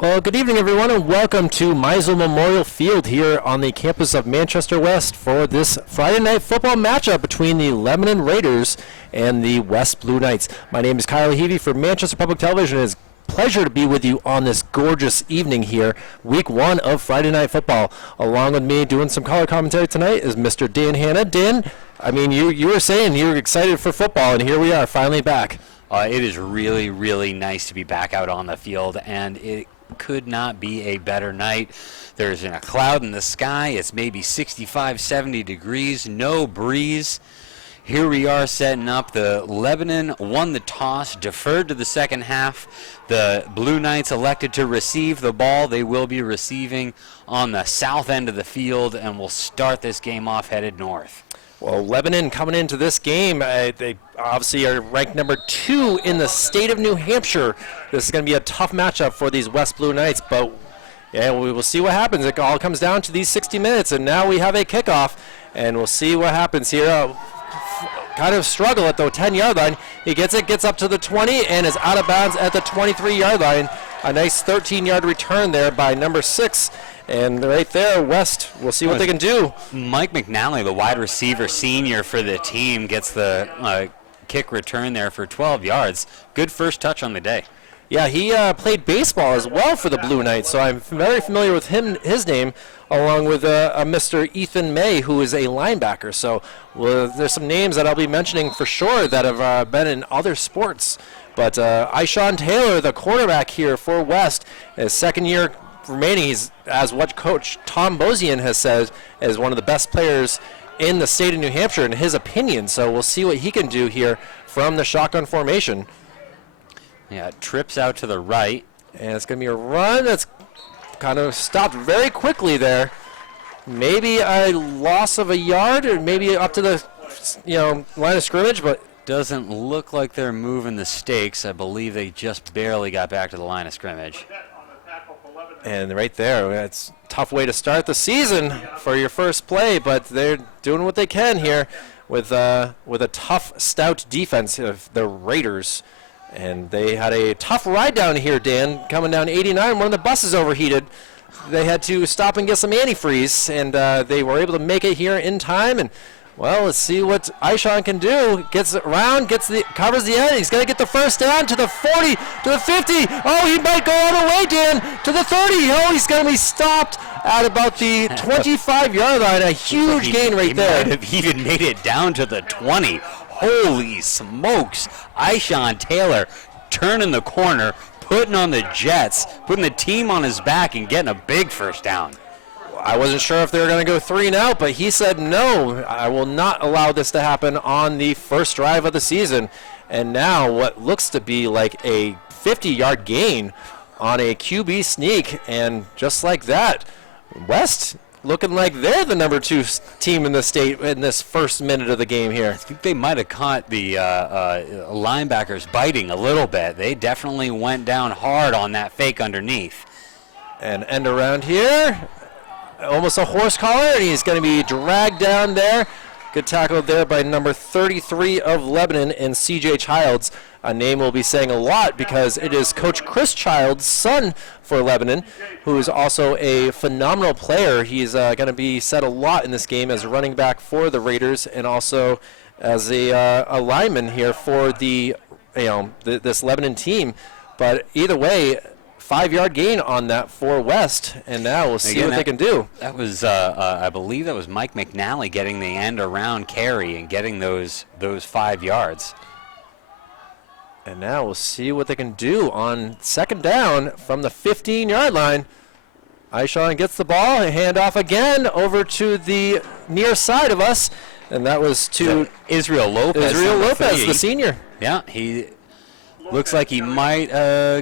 Well, good evening, everyone, and welcome to Meisel Memorial Field here on the campus of Manchester West for this Friday night football matchup between the Lebanon Raiders and the West Blue Knights. My name is Kyle Heavey for Manchester Public Television. It's a pleasure to be with you on this gorgeous evening here, week one of Friday night football. Along with me doing some color commentary tonight is Mr. Dan Hanna. Dan, I mean, you were saying you were excited for football, and here we are, finally back. It is really, really nice to be back out on the field, and it could not be a better night. There's a cloud in the sky. It's maybe 65, 70 degrees, no breeze. Here we are setting up. The Lebanon won the toss, deferred to the second half. The Blue Knights elected to receive the ball. They will be receiving on the south end of the field, and will start this game off headed north. Well, Lebanon coming into this game, they obviously are ranked number 2 in the state of New Hampshire. This is going to be a tough matchup for these West Blue Knights, but yeah, we will see what happens. It all comes down to these 60 minutes, and now we have a kickoff, and we'll see what happens here. Kind of struggle at the 10-yard line. He gets up to the 20 and is out of bounds at the 23-yard line. A nice 13-yard return there by number 6. And right there, West, we'll see what they can do. Mike McNally, the wide receiver senior for the team, gets the kick return there for 12 yards. Good first touch on the day. Yeah, he played baseball as well for the Blue Knights, so I'm very familiar with his name, along with Mr. Ethan May, who is a linebacker. So there's some names that I'll be mentioning for sure that have been in other sports. But Ishawn Taylor, the quarterback here for West, his second year remaining, he's, as what Coach Tom Bozian has said, is one of the best players in the state of New Hampshire in his opinion. So we'll see what he can do here from the shotgun formation. Yeah, trips out to the right. And it's going to be a run that's kind of stopped very quickly there. Maybe a loss of a yard, or maybe up to the line of scrimmage, but doesn't look like they're moving the stakes. I believe they just barely got back to the line of scrimmage. And right there, it's a tough way to start the season for your first play, but they're doing what they can here with a tough, stout defense of the Raiders. And they had a tough ride down here, Dan, coming down 89. One of the buses overheated. They had to stop and get some antifreeze, and they were able to make it here in time. And, well, let's see what Ishawn can do. Gets around, covers the end. He's going to get the first down to the 40, to the 50. Oh, he might go all the way, Dan, to the 30. Oh, he's going to be stopped at about the 25-yard line. A huge gain right there. He might have even made it down to the 20. Holy smokes. Ishawn Taylor turning the corner, putting on the Jets, putting the team on his back, and getting a big first down. I wasn't sure if they were going to go 3 and out, but he said, no, I will not allow this to happen on the first drive of the season. And now what looks to be like a 50-yard gain on a QB sneak. And just like that, West looking like they're the number 2 team in the state in this first minute of the game here. I think they might have caught the linebackers biting a little bit. They definitely went down hard on that fake underneath. And end around here. Almost a horse collar, and he's going to be dragged down there. Good tackle there by number 33 of Lebanon and C.J. Childs. A name we'll be saying a lot because it is Coach Chris Childs' son for Lebanon, who is also a phenomenal player. He's going to be said a lot in this game as a running back for the Raiders and also as a lineman here for the this Lebanon team. But either way, 5-yard gain on that for West, and now we'll see what they can do. That was, I believe that was Mike McNally getting the end around carry and getting those 5 yards. And now we'll see what they can do on second down from the 15-yard line. Ishawn gets the ball, handoff again over to the near side of us, and that was to Israel Lopez. Israel Lopez, the senior. Yeah, he looks like he might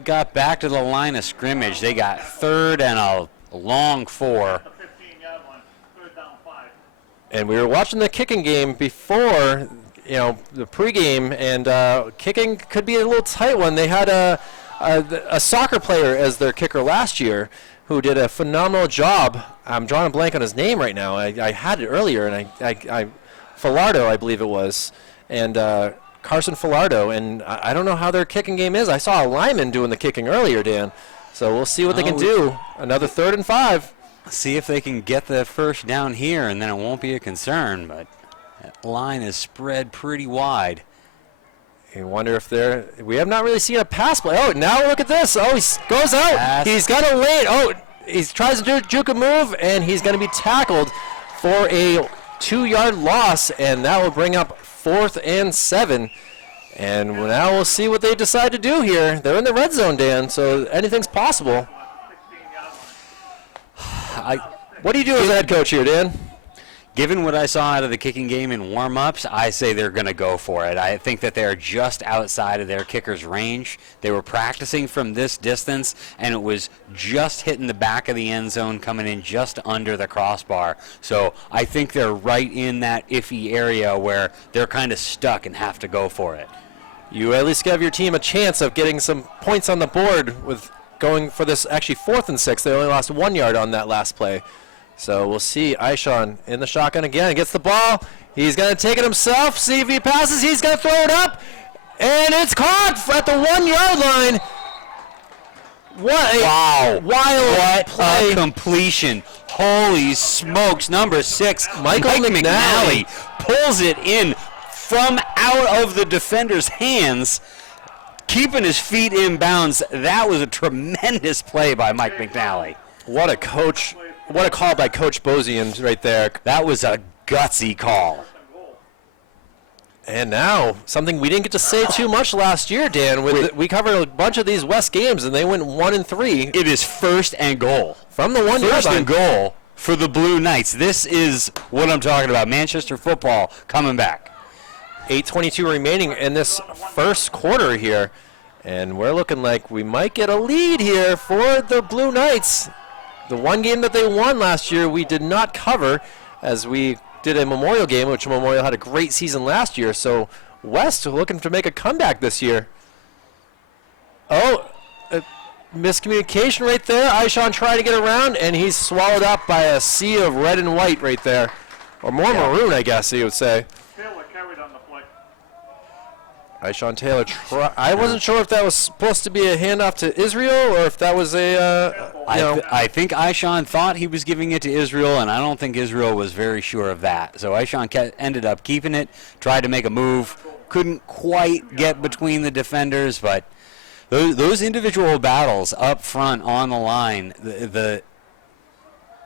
got back to the line of scrimmage. They got 3rd and a long 4. And we were watching the kicking game before, the pregame, and kicking could be a little tight one. They had a soccer player as their kicker last year who did a phenomenal job. I'm drawing a blank on his name right now. I had it earlier, and I Falardo, I believe it was. And Carson Falardo, and I don't know how their kicking game is. I saw a lineman doing the kicking earlier, Dan. So we'll see what they can do. Another 3rd and 5. See if they can get the first down here, and then it won't be a concern. But that line is spread pretty wide. You wonder if we have not really seen a pass play. Oh, now look at this. Oh, he goes out. He's got a lane. Oh, he tries to do a juke move, and he's going to be tackled for a 2-yard loss, and that will bring up 4th and 7. And now we'll see what they decide to do here. They're in the red zone, Dan, so anything's possible. What do you do as a head coach here, Dan? Given what I saw out of the kicking game in warm-ups, I say they're going to go for it. I think that they're just outside of their kicker's range. They were practicing from this distance, and it was just hitting the back of the end zone, coming in just under the crossbar. So I think they're right in that iffy area where they're kind of stuck and have to go for it. You at least give your team a chance of getting some points on the board with going for this actually 4th and 6. They only lost 1 yard on that last play. So we'll see Aishan in the shotgun again. Gets the ball. He's going to take it himself. See if he passes. He's going to throw it up. And it's caught at the 1 yard line. What a wild play. A completion. Holy smokes. Number 6, Michael McNally pulls it in from out of the defender's hands, keeping his feet in bounds. That was a tremendous play by Mike McNally. What a coach. What a call by Coach Bozian right there. That was a gutsy call. And now, something we didn't get to say too much last year, Dan. We covered a bunch of these West games, and they went 1 and 3. It is 1st and goal. From the 1 yard line. 1st and goal for the Blue Knights. This is what I'm talking about. Manchester football coming back. 8:22 remaining in this first quarter here. And we're looking like we might get a lead here for the Blue Knights. The one game that they won last year we did not cover, as we did a Memorial game, which Memorial had a great season last year. So West looking to make a comeback this year. Oh, miscommunication right there. Aishan tried to get around, and he's swallowed up by a sea of red and white right there. Or more maroon, I guess you would say. Aishan Taylor. I wasn't sure if that was supposed to be a handoff to Israel or if that was a. I think Aishan thought he was giving it to Israel, and I don't think Israel was very sure of that. So Aishan ended up keeping it, tried to make a move, couldn't quite get between the defenders, but those individual battles up front on the line, the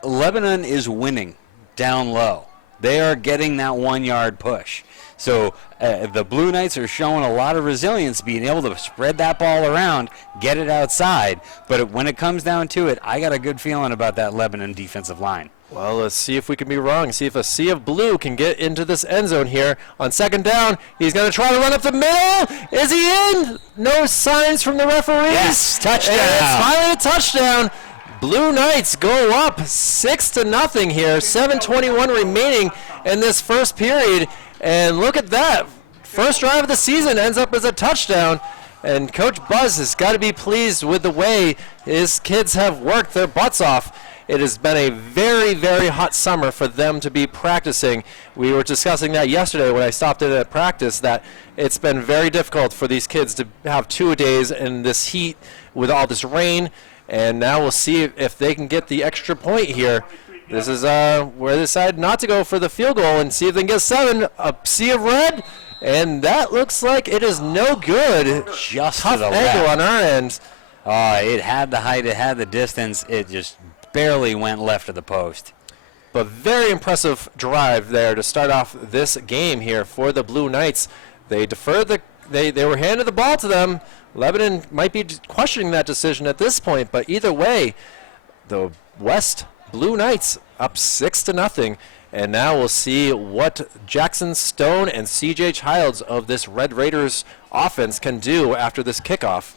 Lebanon is winning down low. They are getting that 1 yard push. So the Blue Knights are showing a lot of resilience, being able to spread that ball around, get it outside. But when it comes down to it, I got a good feeling about that Lebanon defensive line. Well, let's see if we can be wrong. See if a sea of blue can get into this end zone here. On 2nd down, he's going to try to run up the middle. Is he in? No signs from the referee. Yes, touchdown. And it's finally a touchdown. Blue Knights go up 6-0 here. 7:21 remaining in this first period. And look at that. First drive of the season ends up as a touchdown. And Coach Buzz has got to be pleased with the way his kids have worked their butts off. It has been a very, very hot summer for them to be practicing. We were discussing that yesterday when I stopped in at practice, that it's been very difficult for these kids to have 2-a-days in this heat with all this rain. And now we'll see if they can get the extra point here. This is where they decided not to go for the field goal and see if they can get 7. A sea of red, and that looks like it is no good. Just tough to the angle left. on our end. It had the height, it had the distance. It just barely went left of the post. But very impressive drive there to start off this game here for the Blue Knights. They deferred they were handed the ball to them. Lebanon might be questioning that decision at this point, but either way, the West Blue Knights up 6-0. And now we'll see what Jackson Stone and CJ Childs of this Red Raiders offense can do after this kickoff.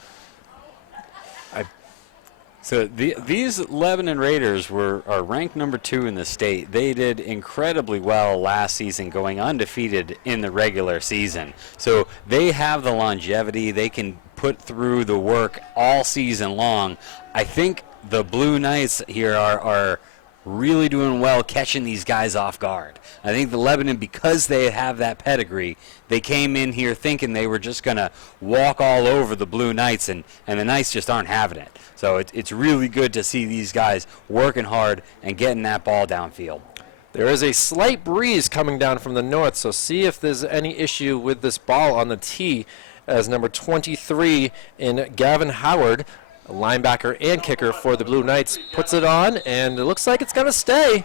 So these Lebanon Raiders are ranked number 2 in the state. They did incredibly well last season, going undefeated in the regular season. So they have the longevity. They can put through the work all season long. I think the Blue Knights here are really doing well catching these guys off guard. I think the Lebanon, because they have that pedigree, they came in here thinking they were just going to walk all over the Blue Knights, and the Knights just aren't having it. So it's really good to see these guys working hard and getting that ball downfield. There is a slight breeze coming down from the north, so see if there's any issue with this ball on the tee as number 23 in Gavin Howard, a linebacker and kicker for the Blue Knights, puts it on, and it looks like it's going to stay.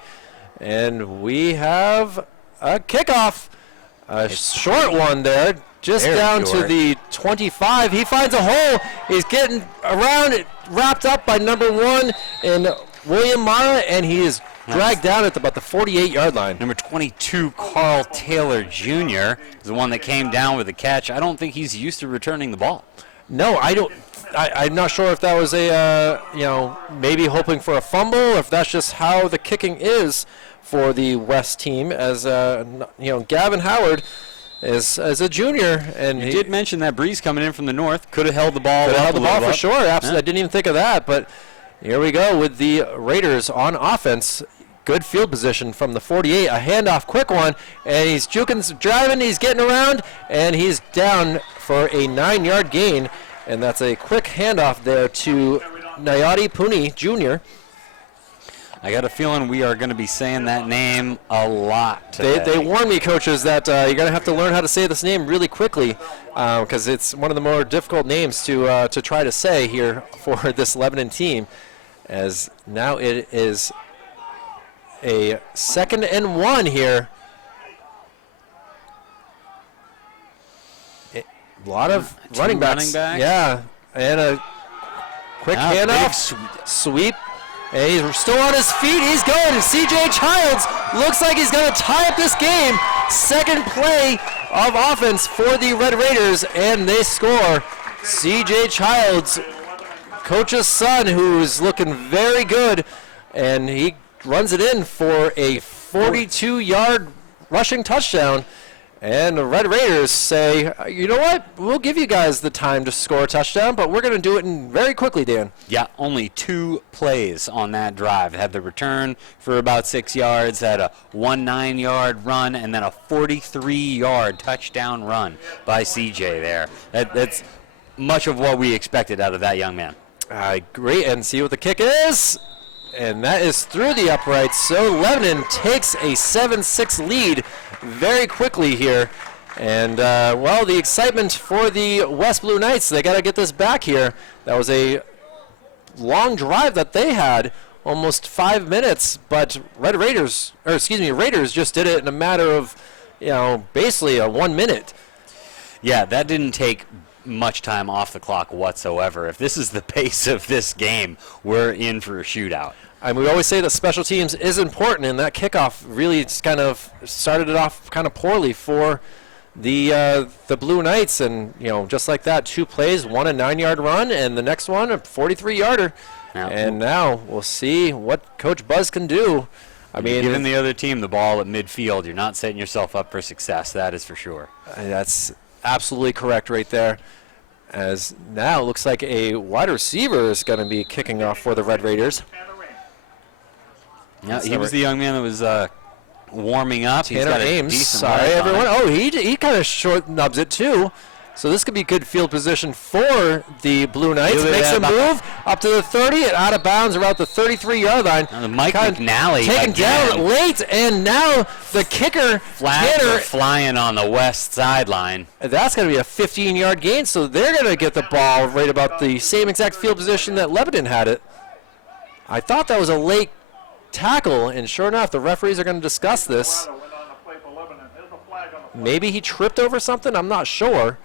And we have a kickoff, a short one there, just down to the 25. He finds a hole. He's getting around it, wrapped up by number 1 in William Mara, and he is dragged down at about the 48-yard line. Number 22, Carl Taylor Jr. is the one that came down with the catch. I don't think he's used to returning the ball. No, I don't. I'm not sure if that was a, maybe hoping for a fumble, or if that's just how the kicking is for the West team. As Gavin Howard is a junior, and he did mention that breeze coming in from the north could have held the ball. Could have held the ball for sure. Absolutely, I didn't even think of that. But here we go with the Raiders on offense. Good field position from the 48. A handoff, quick one, and he's juking, driving. He's getting around, and he's down for a 9-yard gain. And that's a quick handoff there to Nayati Puni Jr. I got a feeling we are going to be saying that name a lot today. They warned me, coaches, that you're going to have to learn how to say this name really quickly because it's one of the more difficult names to try to say here for this Lebanon team. As now it is a 2nd and 1 here. A lot of running backs. Yeah, and a quick handoff, sweep, and he's still on his feet. He's going. C.J. Childs looks like he's going to tie up this game. Second play of offense for the Red Raiders, and they score. C.J. Childs, coach's son, who's looking very good, and he runs it in for a 42-yard rushing touchdown. And the Red Raiders say, you know what, we'll give you guys the time to score a touchdown, but we're going to do it very quickly, Dan. Yeah, only 2 plays on that drive. Had the return for about 6 yards, had a 9-yard run, and then a 43-yard touchdown run by CJ there. That's much of what we expected out of that young man. Great, and see what the kick is. And that is through the uprights. So Lebanon takes a 7-6 lead very quickly here. And, the excitement for the West Blue Knights, they got to get this back here. That was a long drive that they had, almost 5 minutes, but Raiders just did it in a matter of, basically a 1 minute. Yeah, that didn't take much time off the clock whatsoever. If this is the pace of this game, we're in for a shootout. And we always say that special teams is important, and that kickoff really just kind of started it off kind of poorly for the Blue Knights. And, just like that, 2 plays, one a 9-yard run, and the next one a 43-yarder. And now we'll see what Coach Buzz can do. I mean, giving the other team the ball at midfield, you're not setting yourself up for success. That is for sure. That's absolutely correct right there. As now it looks like a wide receiver is going to be kicking off for the Red Raiders. Yeah, he was the young man that was warming up. Tanner Ames. Sorry, everyone. Oh, he kind of short nubs it too. So this could be good field position for the Blue Knights. Makes a move up to the 30 and out of bounds around the 33-yard line. Mike McNally taken down late, and now the kicker Tanner flying on the west sideline. That's going to be a 15-yard gain, so they're going to get the ball right about the same exact field position that Lebanon had it. I thought that was a late tackle, and sure enough, the referees are going to discuss this. Maybe he tripped over something. I'm not sure.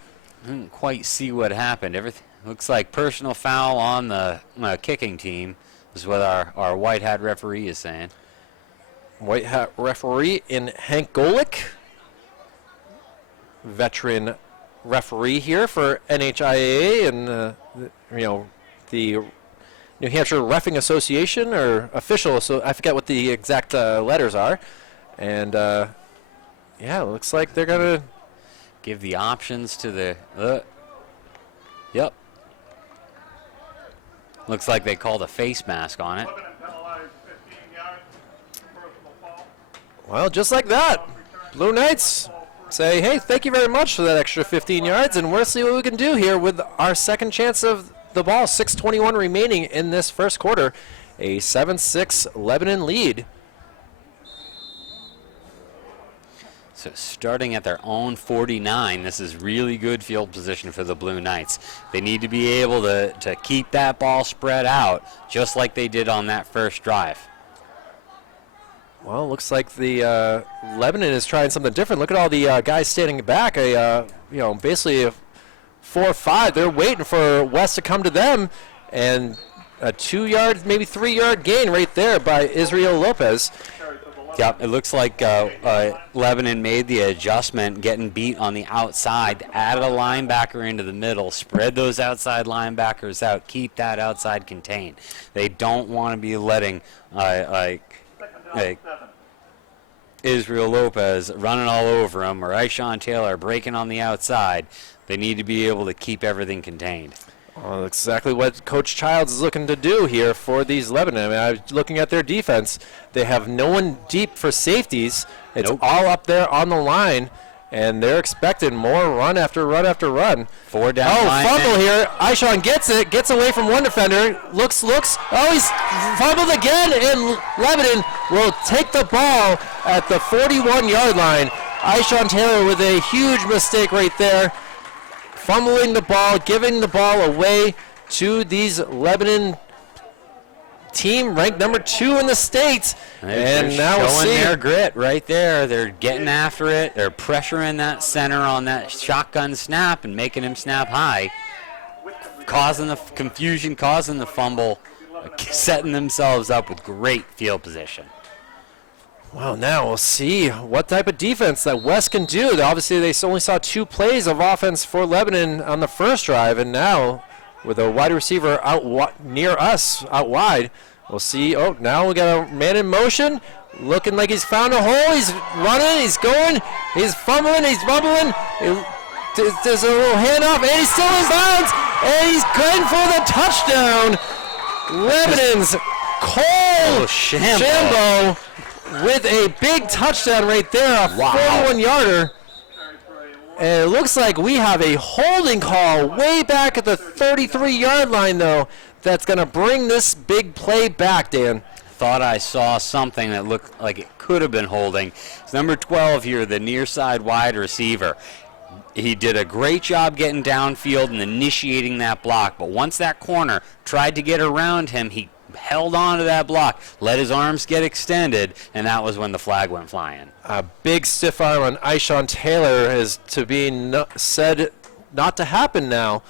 I didn't quite see what happened. Everything looks like personal foul on the kicking team is what our white hat referee is saying. White hat referee in Hank Golick, veteran referee here for NHIAA and the New Hampshire Reffing Association, or official, so I forget what the exact letters are. And it looks like they're gonna give the options to the yep. Looks like they called a face mask on it. Well, just like that, Blue Knights say, hey, thank you very much for that extra 15 yards, and we'll see what we can do here with our second chance of the ball. 6:21 remaining in this first quarter. A 7-6 Lebanon lead. So starting at their own 49, this is really good field position for the Blue Knights. They need to be able to keep that ball spread out, just like they did on that first drive. Well, looks like the Lebanon is trying something different. Look at all the guys standing back. Basically a 4-5. They're waiting for West to come to them, and a 2-yard, maybe 3-yard gain right there by Israel Lopez. Yep, it looks like Lebanon made the adjustment, getting beat on the outside, added a linebacker into the middle, spread those outside linebackers out, keep that outside contained. They don't want to be letting Israel Lopez running all over him or Ishawn Taylor breaking on the outside. They need to be able to keep everything contained. Well, that's exactly what Coach Childs is looking to do here for these Lebanon. I mean, I was looking at their defense. They have no one deep for safeties. It's all up there on the line, and they're expecting more run after run after run. 4 down. Fumble here. Ishawn gets it, gets away from one defender, looks. Oh, he's fumbled again, and Lebanon will take the ball at the 41-yard line. Ishawn Taylor with a huge mistake right there. Fumbling the ball, giving the ball away to these Lebanon team ranked number 2 in the state. And now we'll see their grit right there. They're getting after it. They're pressuring that center on that shotgun snap and making him snap high, causing the confusion, causing the fumble, setting themselves up with great field position. Well, now we'll see what type of defense that West can do. Obviously, they only saw 2 plays of offense for Lebanon on the first drive, and now with a wide receiver out near us, out wide, we'll see. Oh, now we got a man in motion, looking like he's found a hole. He's running, he's going, he's fumbling, he's bumbling. There's a little handoff, and he's still in bounds, and he's going for the touchdown. Lebanon's Cole Shambo with a big touchdown right there, a 41-yarder. And it looks like we have a holding call way back at the 33-yard line, though, that's going to bring this big play back, Dan. Thought I saw something that looked like it could have been holding. It's number 12 here, the near side wide receiver. He did a great job getting downfield and initiating that block, but once that corner tried to get around him, he held on to that block, let his arms get extended, and that was when the flag went flying. A big stiff arm on Ishawn Taylor is to be said not to happen now.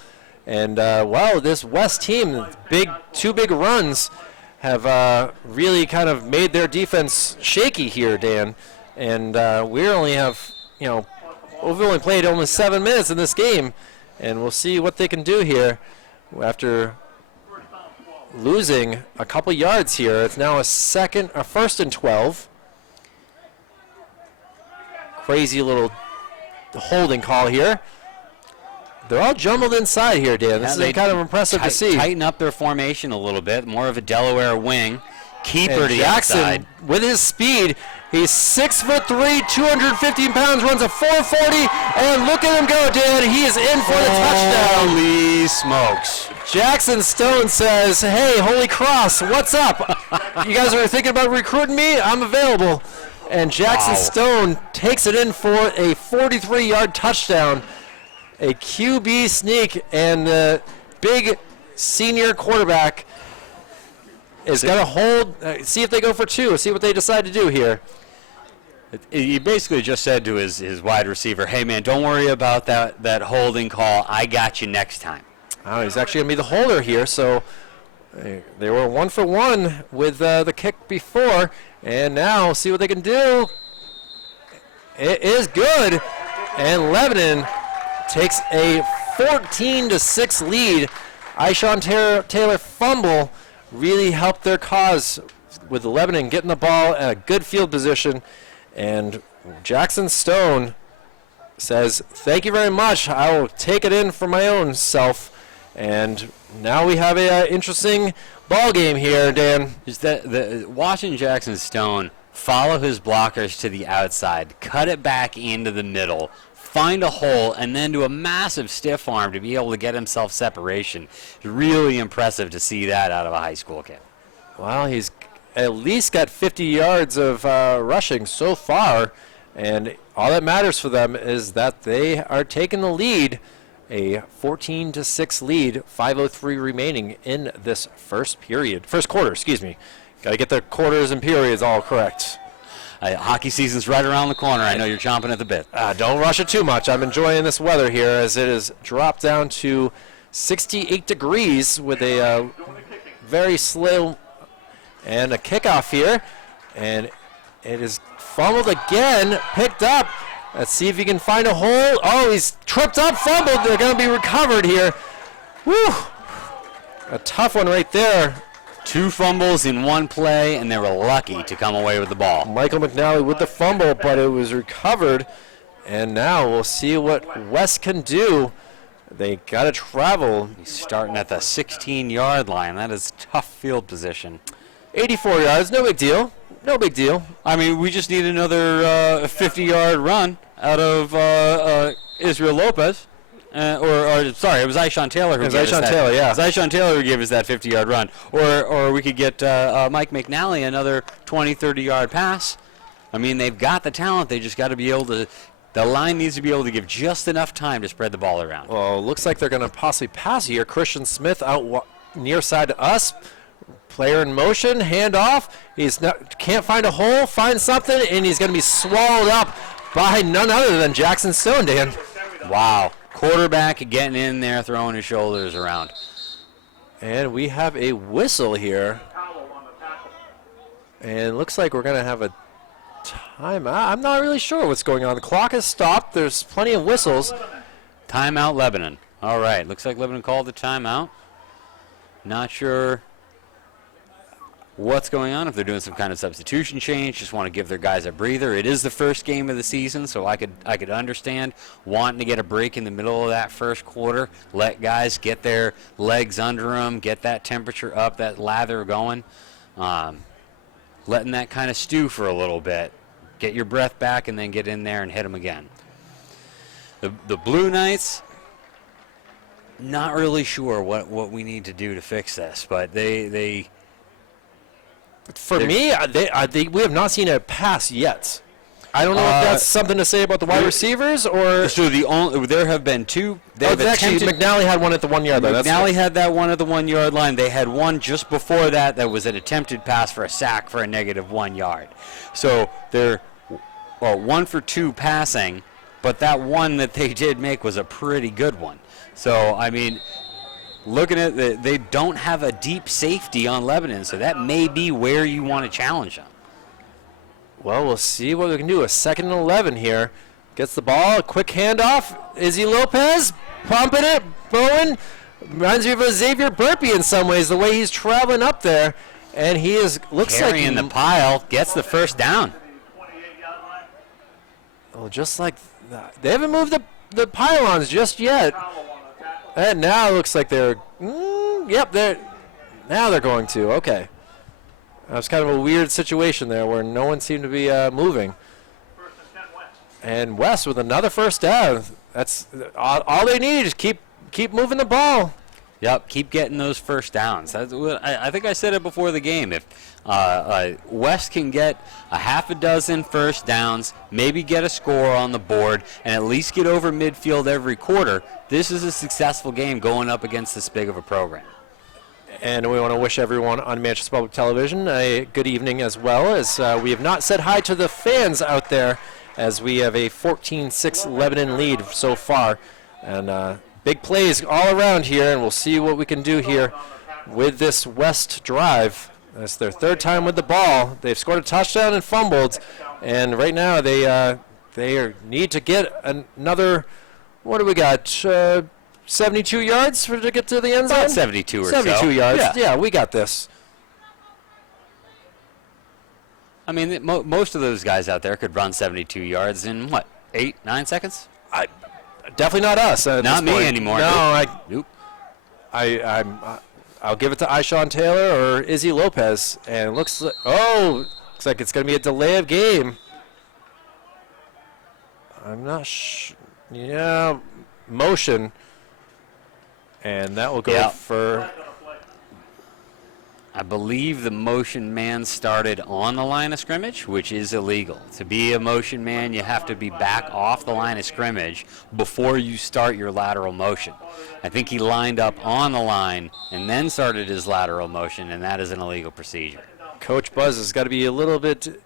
And, this West team, 2 big runs, have really kind of made their defense shaky here, Dan. And we only have, we've only played only 7 minutes in this game, and we'll see what they can do here after losing a couple yards here. It's now a 1st and 12. Crazy little holding call here. They're all jumbled inside here, Dan. This is kind of impressive to see. Tighten up their formation a little bit, more of a Delaware wing. Keeper to the outside. With his speed, he's 6'3", 215 pounds, runs a 4.40, and look at him go, Dan. He is in for the touchdown. Holy smokes. Jackson Stone says, hey, Holy Cross, what's up? You guys are thinking about recruiting me? I'm available. And Jackson Stone takes it in for a 43-yard touchdown. A QB sneak, and the big senior quarterback is going to hold, see if they go for 2, see what they decide to do here. He basically just said to his wide receiver, hey, man, don't worry about that holding call. I got you next time. Oh, he's actually going to be the holder here, so they were 1 for 1 with the kick before, and now see what they can do. It is good, and Lebanon takes a 14-6 lead. Ishawn Taylor fumble really helped their cause with Lebanon getting the ball at a good field position, and Jackson Stone says, thank you very much. I will take it in for my own self. And now we have a interesting ball game here, Dan. Is that watching Jackson Stone follow his blockers to the outside, cut it back into the middle, find a hole, and then do a massive stiff arm to be able to get himself separation. It's really impressive to see that out of a high school kid. Well, he's at least got 50 yards of rushing so far, and all that matters for them is that they are taking the lead, a 14-6 lead, 5:03 remaining in this first quarter, excuse me. Got to get the quarters and periods all correct. Hockey season's right around the corner. I know you're chomping at the bit. Don't rush it too much. I'm enjoying this weather here as it has dropped down to 68 degrees with a very slow and a kickoff here. And it is fumbled again, picked up. Let's see if he can find a hole. Oh, he's tripped up, fumbled. They're going to be recovered here. Woo! A tough one right there. 2 fumbles in one play, and they were lucky to come away with the ball. Michael McNally with the fumble, but it was recovered. And now we'll see what West can do. They got to travel. He's starting at the 16-yard line. That is tough field position. 84 yards, no big deal. No big deal. I mean, we just need another 50-yard run out of Israel Lopez. Sorry, it was Ishan Taylor who gave us that. Yeah. It was Ishan Taylor who gave us that 50-yard run. Or we could get Mike McNally another 20, 30-yard pass. I mean, they've got the talent. They just got to be able to – the line needs to be able to give just enough time to spread the ball around. Well, it looks like they're going to possibly pass here. Christian Smith out near side to us. Player in motion, hand off. Can't find a hole, find something, and he's going to be swallowed up by none other than Jackson Stone, Dan. Wow. Quarterback getting in there, throwing his shoulders around. And we have a whistle here. And it looks like we're going to have a timeout. I'm not really sure what's going on. The clock has stopped. There's plenty of whistles. Timeout, Lebanon. All right. Looks like Lebanon called the timeout. Not sure what's going on, if they're doing some kind of substitution change, just want to give their guys a breather. It is the first game of the season, so I could understand wanting to get a break in the middle of that first quarter, let guys get their legs under them, get that temperature up, that lather going, letting that kind of stew for a little bit, get your breath back, and then get in there and hit them again. The Blue Knights, not really sure what we need to do to fix this, but For me, we have not seen a pass yet. I don't know if that's something to say about the wide receivers or. So there have been two. Actually, McNally had one at the 1 yard line. McNally had that one at the 1 yard line. They had one just before that was an attempted pass for a sack for a -1 yard. So they're 1 for 2 passing, but that one that they did make was a pretty good one. So I mean, looking at they don't have a deep safety on Lebanon, so that may be where you want to challenge them. Well, we'll see what we can do. A 2nd and 11 here. Gets the ball, a quick handoff. Izzy Lopez pumping it. Bowen reminds me of a Xavier Burpee in some ways, the way he's traveling up there. And he looks carrying the pile, gets the first down. Oh, just like that. They haven't moved the pylons just yet. And now it looks like they're now they're going to. Okay. That was kind of a weird situation there where no one seemed to be moving. And West with another first down. That's all they need is keep moving the ball. Yep, keep getting those first downs. I think I said it before the game. If West can get a half a dozen first downs, maybe get a score on the board, and at least get over midfield every quarter, this is a successful game going up against this big of a program. And we want to wish everyone on Manchester Public Television a good evening as well, as we have not said hi to the fans out there, as we have a 14-6 Lebanon lead so far. And big plays all around here, and we'll see what we can do here with this West drive. That's their 3rd time with the ball. They've scored a touchdown and fumbled, and right now they need to get another, what do we got, 72 yards to get to the end zone? About 72 or 72 yards. Yeah, we got this. I mean, most of those guys out there could run 72 yards in, 8, 9 seconds? Definitely not us. Not me anymore. No, nope. I'll give it to Ishan Taylor or Izzy Lopez. And it looks like, Looks like it's going to be a delay of game. I'm not sure. Yeah, motion. And that will go for... I believe the motion man started on the line of scrimmage, which is illegal. To be a motion man, you have to be back off the line of scrimmage before you start your lateral motion. I think he lined up on the line and then started his lateral motion, and that is an illegal procedure. Coach Buzz has got to be a little bit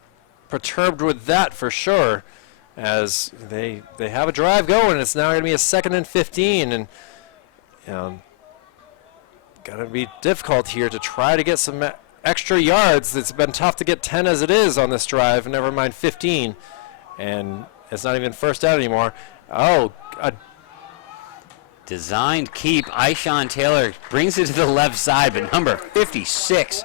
perturbed with that for sure, as they have a drive going. It's now going to be a 2nd and 15, and got to be difficult here to try to get some extra yards. It's been tough to get 10 as it is on this drive, never mind 15. And it's not even first down anymore. Oh, a designed keep. Ishan Taylor brings it to the left side, but number 56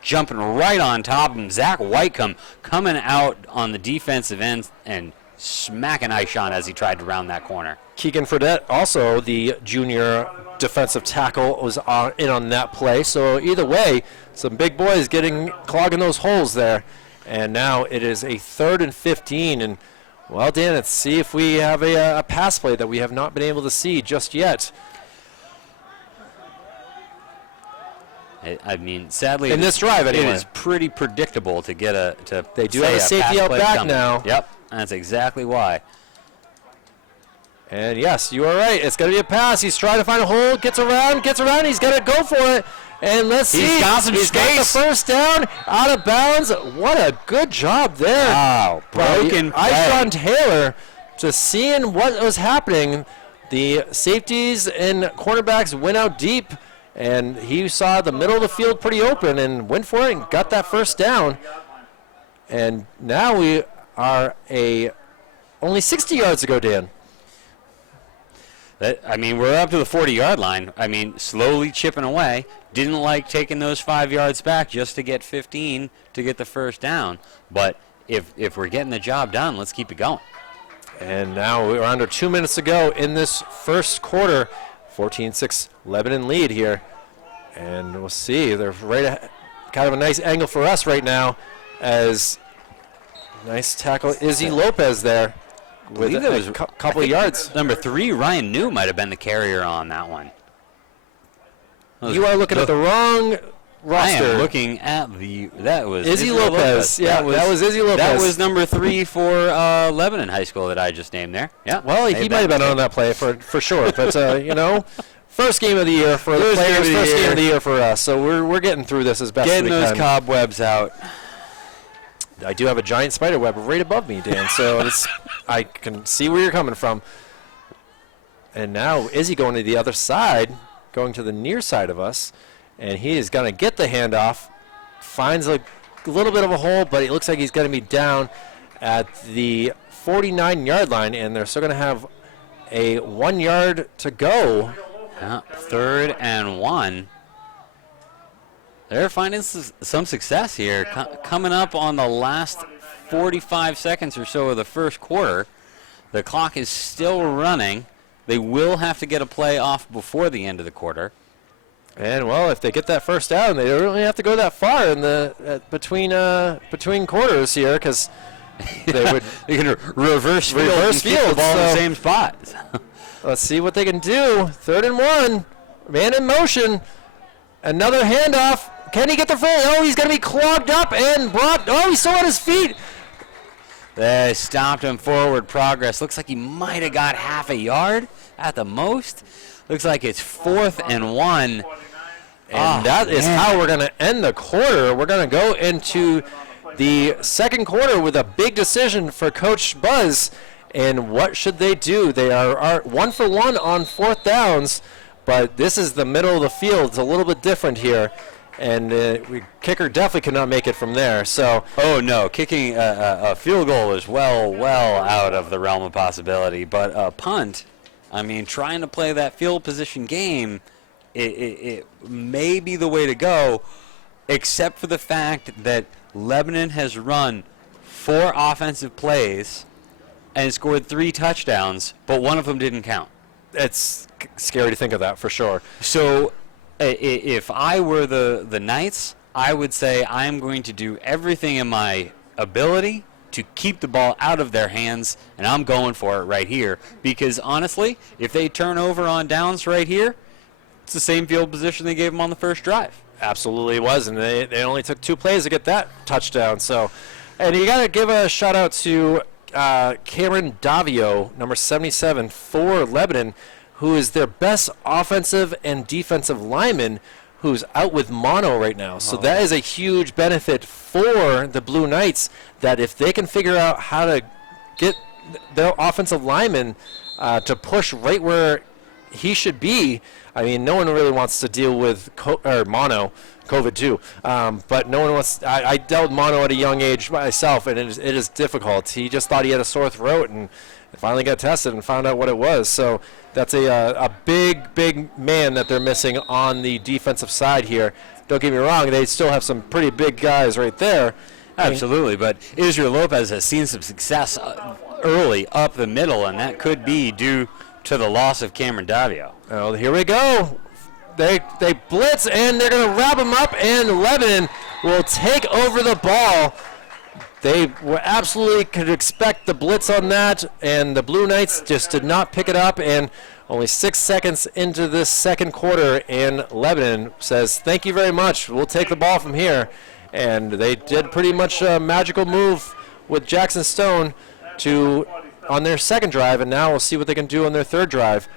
jumping right on top of him. Zach Whitecomb coming out on the defensive end and smacking Ishan as he tried to round that corner. Keegan Fredette, also the junior defensive tackle, was in on that play. So either way, some big boys clogging those holes there. And now it is a 3rd and 15. And, well, Dan, let's see if we have a pass play that we have not been able to see just yet. I mean, sadly, in this drive, anyway, it is pretty predictable to get They do have a safety out back now. Yep, that's exactly why. And yes, you are right. It's going to be a pass. He's trying to find a hole. Gets around. He's going to go for it. And let's see. He's got some space. Got the first down out of bounds. What a good job there. Wow. Broken play. Ishan Taylor, just seeing what was happening. The safeties and cornerbacks went out deep, and he saw the middle of the field pretty open and went for it and got that first down. And now we are only 60 yards to go, Dan. I mean, we're up to the 40-yard line. I mean, slowly chipping away. Didn't like taking those 5 yards back just to get 15 to get the first down. But if we're getting the job done, let's keep it going. And now we're under 2 minutes to go in this first quarter. 14-6 Lebanon lead here. And we'll see. They're kind of a nice angle for us right now, as nice tackle Izzy Lopez there. With a couple of yards. Number 3, Ryan New, might have been the carrier on that one. You are looking at the wrong roster. I am looking at that was Izzy Lopez. Yeah, that was Izzy Lopez. That was number 3 for Lebanon High School that I just named there. Yeah. Well, he might have been on that play for sure. But first game of the year for the players. First game of the year for us. So we're getting through this as best as we can. Getting those cobwebs out. I do have a giant spider web right above me, Dan, so I can see where you're coming from. And now Izzy going to the other side, going to the near side of us, and he is going to get the handoff, finds a little bit of a hole, but it looks like he's going to be down at the 49-yard line, and they're still going to have a 1 yard to go. 3rd and 1. They're finding some success here. Coming up on the last 45 seconds or so of the first quarter. The clock is still running. They will have to get a play off before the end of the quarter. And, well, if they get that first down, they don't really have to go that far in between quarters here, because they can reverse field and keep the ball in the same spot. Let's see what they can do. 3rd and 1. Man in motion. Another handoff. Can he get the full? Oh, he's going to be clogged up and brought. Oh, he's still on his feet. They stopped him. Forward progress. Looks like he might have got half a yard at the most. Looks like it's 4th and 1. And that is how we're going to end the quarter. We're going to go into the second quarter with a big decision for Coach Buzz. And what should they do? They are 1 for 1 on 4th downs, but this is the middle of the field. It's a little bit different here. And kicker definitely could not make it from there. So, oh no, kicking a field goal is well out of the realm of possibility. But a punt, I mean, trying to play that field position game, it may be the way to go, except for the fact that Lebanon has run 4 offensive plays and scored 3 touchdowns, but one of them didn't count. It's scary to think of that for sure. So if I were the Knights, I would say I'm going to do everything in my ability to keep the ball out of their hands, and I'm going for it right here. Because honestly, if they turn over on downs right here, it's the same field position they gave them on the first drive. Absolutely was, and they only took 2 plays to get that touchdown. So, and you got to give a shout out to Cameron Davio, number 77 for Lebanon, who is their best offensive and defensive lineman, who's out with mono right now. So that is a huge benefit for the Blue Knights, that if they can figure out how to get their offensive lineman to push right where he should be. I mean, no one really wants to deal with mono, COVID too. But no one wants. I dealt with mono at a young age myself, and it is difficult. He just thought he had a sore throat, and finally got tested and found out what it was. So that's a big man that they're missing on the defensive side here. Don't get me wrong; they still have some pretty big guys right there. Absolutely, but Israel Lopez has seen some success early up the middle, and that could be due to the loss of Cameron Davio. Oh, here we go. They blitz, and they're going to wrap him up, and Lebanon will take over the ball. They were absolutely could expect the blitz on that, and the Blue Knights just did not pick it up, and only 6 seconds into this second quarter, and Lebanon says, thank you very much. We'll take the ball from here. And they did pretty much a magical move with Jackson Stone on their second drive, and now we'll see what they can do on their third drive.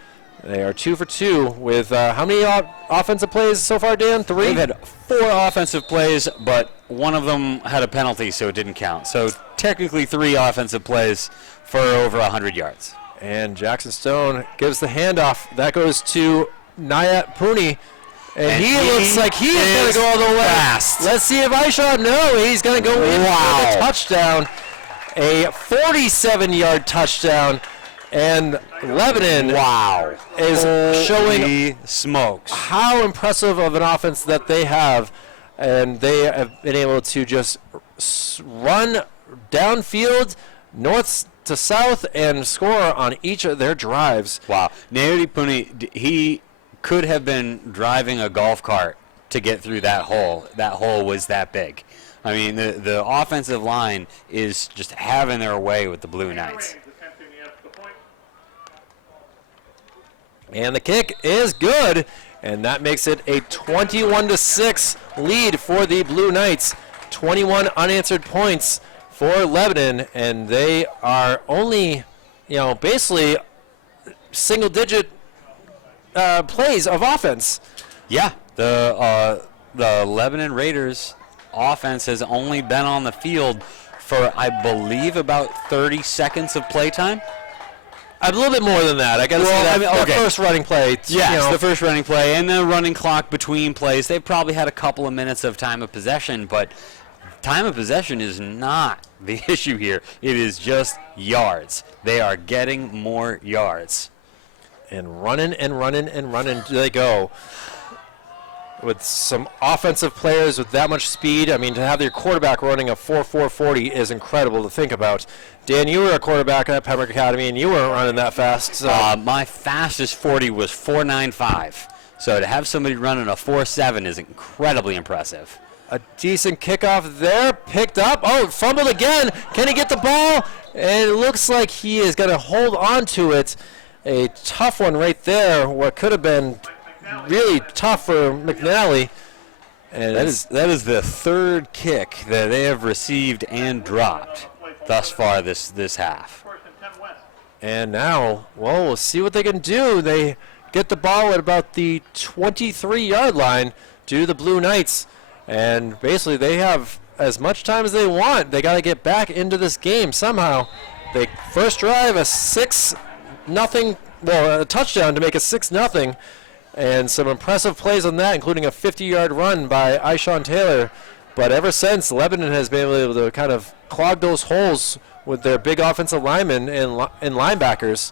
They are 2 for 2 with how many offensive plays so far, Dan? 3? They've had 4 offensive plays, but one of them had a penalty, so it didn't count. So technically 3 offensive plays for over 100 yards. And Jackson Stone gives the handoff. That goes to Nayat Puni. And he looks like he is going to go all the way. Fast. Let's see if Aisha. No, he's going to go in for the touchdown. A 47-yard touchdown. And Lebanon is showing smokes how impressive of an offense that they have. And they have been able to just run downfield, north to south, and score on each of their drives. Wow. Naomi Puni, he could have been driving a golf cart to get through that hole. That hole was that big. I mean, the offensive line is just having their way with the Blue Knights. And the kick is good, and that makes it a 21-6 lead for the Blue Knights. 21 unanswered points for Lebanon, and they are only, basically single-digit plays of offense. Yeah, the Lebanon Raiders offense has only been on the field for, I believe, about 30 seconds of playtime. A little bit more than that. I got to say that first running play. Yes, the first running play and the running clock between plays. They've probably had a couple of minutes of time of possession, but time of possession is not the issue here. It is just yards. They are getting more yards. And running they go. With some offensive players with that much speed, I mean, to have your quarterback running a 4.40 is incredible to think about. Dan, you were a quarterback at Pembroke Academy, and you weren't running that fast. So. My fastest 40 was 4.95. So to have somebody running a 4.7 is incredibly impressive. A decent kickoff there, picked up. Oh, fumbled again. Can he get the ball? And it looks like he is going to hold on to it. A tough one right there. What could have been really tough for McNally. And that is the third kick that they have received and dropped thus far this half. And now, we'll see what they can do. They get the ball at about the 23-yard line to the Blue Knights. And basically they have as much time as they want. They got to get back into this game somehow. They first drive a 6-0, a touchdown to make it 6-0. And some impressive plays on that, including a 50-yard run by Ishawn Taylor. But ever since, Lebanon has been able to kind of clog those holes with their big offensive linemen and linebackers.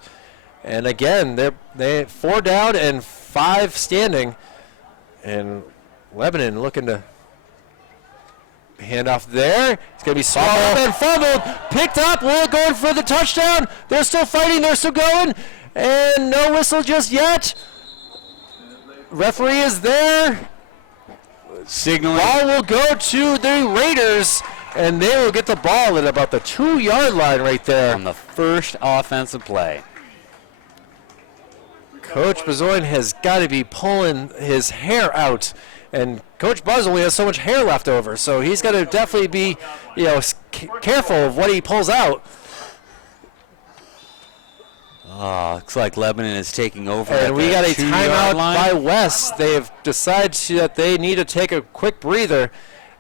And again, they 4 down and 5 standing. And Lebanon looking to hand off there. It's going to be swallowed and fumbled. Picked up. Will going for the touchdown. They're still fighting. They're still going. And no whistle just yet. Referee is there. signaling. Ball will go to the Raiders, and they will get the ball at about the 2-yard line right there. On the first offensive play. Coach Bezoin has got to be pulling his hair out, and Coach Buzz only has so much hair left over, so he's got to definitely be, careful of what he pulls out. Looks like Lebanon is taking over. And we got a 2-yard timeout line. by West. They have decided that they need to take a quick breather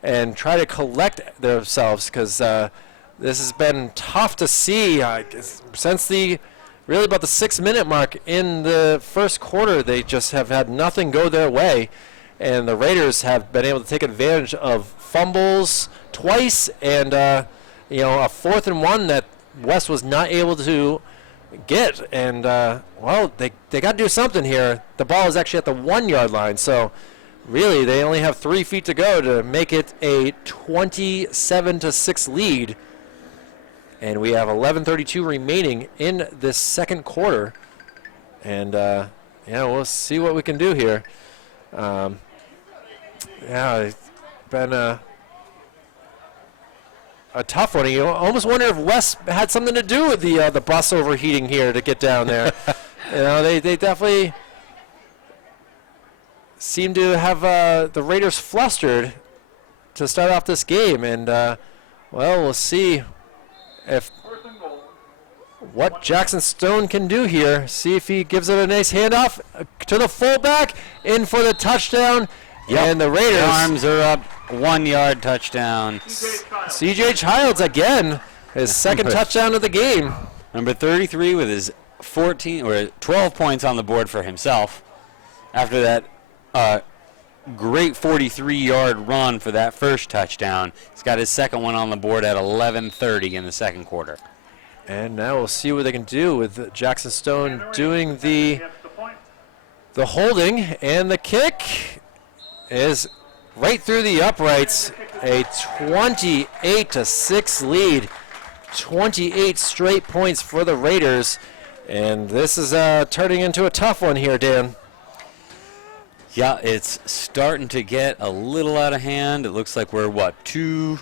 and try to collect themselves, because this has been tough to see since really about the 6-minute mark in the first quarter. They just have had nothing go their way, and the Raiders have been able to take advantage of fumbles twice and a 4th and 1 that West was not able to get. And they got to do something here. The ball is actually at the 1-yard line, so really they only have 3 feet to go to make it a 27-6 lead. And we have 11:32 remaining in this second quarter. And, we'll see what we can do here. It's been a tough one. You almost wonder if West had something to do with the bus overheating here to get down there. They definitely seem to have the Raiders flustered to start off this game. And, we'll see what Jackson Stone can do here. See if he gives it a nice handoff to the fullback, in for the touchdown. Yep. And the Raiders. The arms are up. 1-yard touchdown. CJ Childs again, his second touchdown of the game. Number 33 with his 12 points on the board for himself. After that great 43-yard run for that first touchdown, he's got his second one on the board at 11:30 in the second quarter. And now we'll see what they can do with Jackson Stone doing the holding, and the kick is right through the uprights. A 28-6 lead, 28 straight points for the Raiders, and this is turning into a tough one here, Dan. Yeah, it's starting to get a little out of hand. It looks like we're two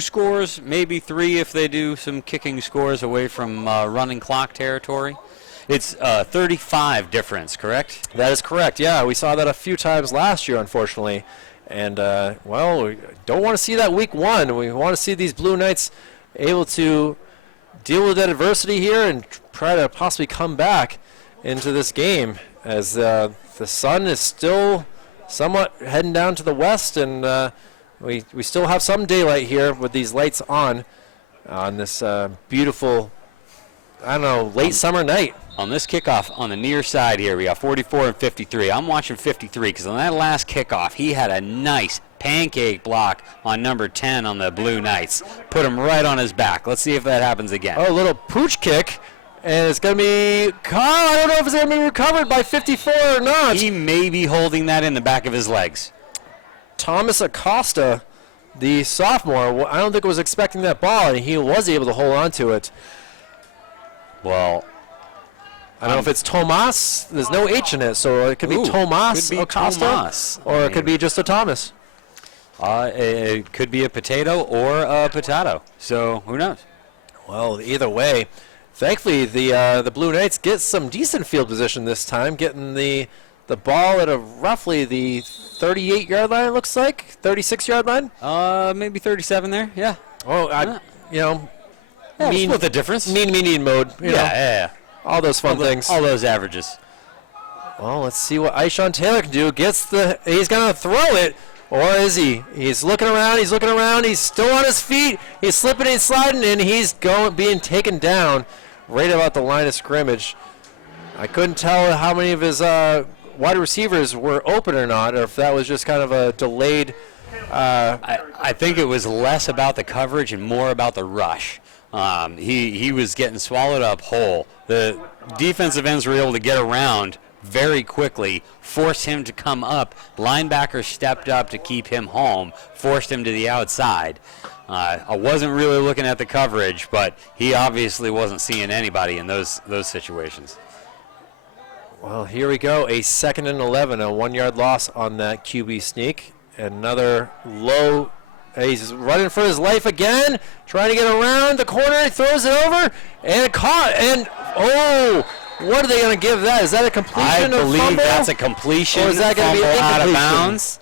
scores, maybe 3 if they do some kicking scores away from running clock territory. It's 35 difference, correct? That is correct, yeah. We saw that a few times last year, unfortunately. And, we don't want to see that week 1. We want to see these Blue Knights able to deal with that adversity here and try to possibly come back into this game, as the sun is still somewhat heading down to the west, and we still have some daylight here with these lights on this beautiful, late summer night. On this kickoff on the near side here, we got 44 and 53. I'm watching 53 because on that last kickoff, he had a nice pancake block on number 10 on the Blue Knights. Put him right on his back. Let's see if that happens again. Oh, a little pooch kick, and it's going to be I don't know if it's going to be recovered by 54 or not. He may be holding that in the back of his legs. Thomas Acosta, the sophomore, I don't think was expecting that ball, and he was able to hold on to it. Well, I don't know if it's Tomas. There's no H in it, so it could be Tomas could be Acosta, Tomas. or it could be just a Thomas. It could be a potato or a potato, so who knows? Well, either way, thankfully the Blue Knights get some decent field position this time, getting the ball at roughly the 38-yard line, it looks like, 36-yard line. Maybe 37 there. Yeah. Oh, Split the difference. Mean mode. Yeah. All those fun things. All those averages. Well, let's see what Ishan Taylor can do. He's going to throw it, or is he? He's looking around. He's still on his feet. He's slipping and sliding, and he's being taken down right about the line of scrimmage. I couldn't tell how many of his wide receivers were open or not, or if that was just kind of a delayed. I think it was less about the coverage and more about the rush. He was getting swallowed up whole. The defensive ends were able to get around very quickly, forced him to come up. Linebacker stepped up to keep him home, forced him to the outside. I wasn't really looking at the coverage, but he obviously wasn't seeing anybody in those situations. Well, here we go. A 2nd and 11, a 1-yard loss on that QB sneak. Another low. He's running for his life again, trying to get around the corner. He throws it over and caught. And what are they going to give that? Is that a completion? I believe fumble? that's a completion. Or is that going to be an out of incompletion? bounds?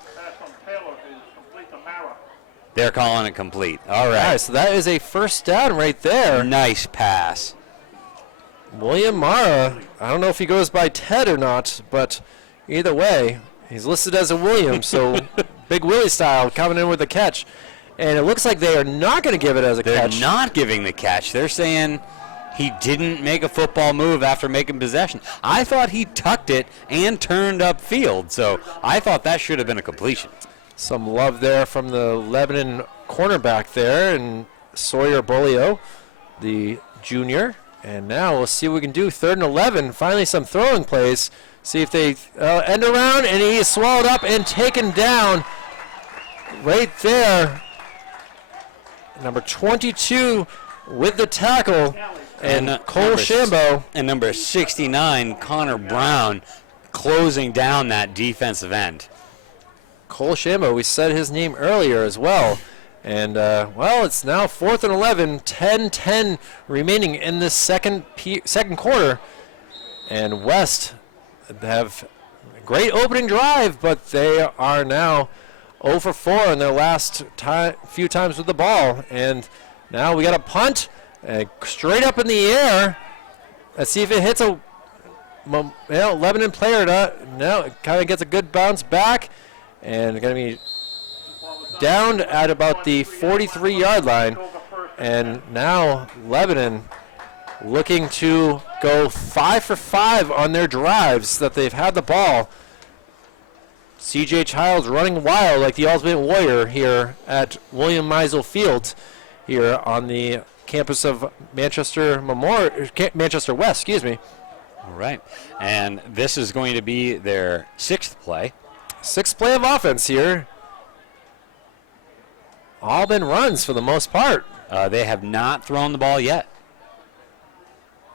They're calling it complete. All right. All right, so that is a first down right there. Nice pass. William Mara, I don't know if he goes by Ted or not, but either way, he's listed as a William, so Big Willie style coming in with a catch. And it looks like they are not going to give it as a catch. They're not giving the catch. They're saying he didn't make a football move after making possession. I thought he tucked it and turned upfield, so I thought that should have been a completion. Some love there from the Lebanon cornerback there, and Sawyer Bolio, the junior. And now we'll see what we can do. 3rd and 11. Finally some throwing plays. See if they end around, and he is swallowed up and taken down right there. Number 22 with the tackle, and Cole Shambo. And number 69, Connor Brown, closing down that defensive end. Cole Shambo, we said his name earlier as well. And, well, it's now 4th and 11, 10-10 remaining in this second quarter. And West have a great opening drive, but they are now 0 for 4 in their last few times with the ball. And now we got a punt straight up in the air. Let's see if it hits a Lebanon player. No, it kind of gets a good bounce back. And going to be down at about the 43-yard line. And now Lebanon looking to go 5 for 5 on their drives that they've had the ball. C.J. Childs running wild like the Ultimate Warrior here at William Meisel Field here on the campus of Manchester West, excuse me. All right. And this is going to be their 6th play. 6th play of offense here. All been runs for the most part. They have not thrown the ball yet.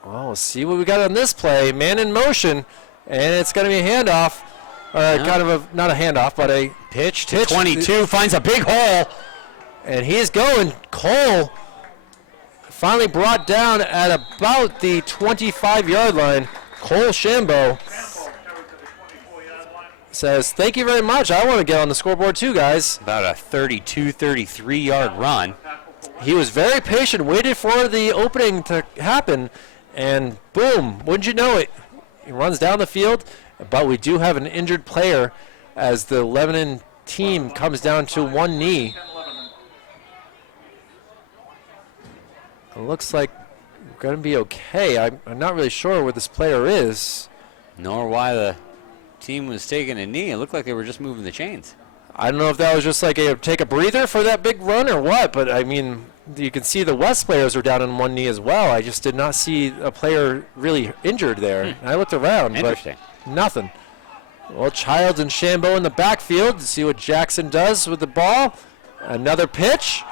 Well, we'll see what we got on this play. Man in motion, and it's going to be a handoff. Kind of not a handoff, but a pitch to 22, finds a big hole. And he's going. Cole finally brought down at about the 25-yard line. Cole Shambo says, thank you very much. I want to get on the scoreboard too, guys. About a 32, 33-yard run. He was very patient, waited for the opening to happen, and boom, wouldn't you know it, he runs down the field. But we do have an injured player as the Lebanon team comes down to one knee. It looks like we're going to be okay. I'm not really sure where this player is. Nor why the team was taking a knee. It looked like they were just moving the chains. I don't know if that was just like take a breather for that big run or what, but I mean, you can see the West players were down on one knee as well. I just did not see a player really injured there. I looked around, but nothing. Well, Childs and Shambo in the backfield to see what Jackson does with the ball. Another pitch.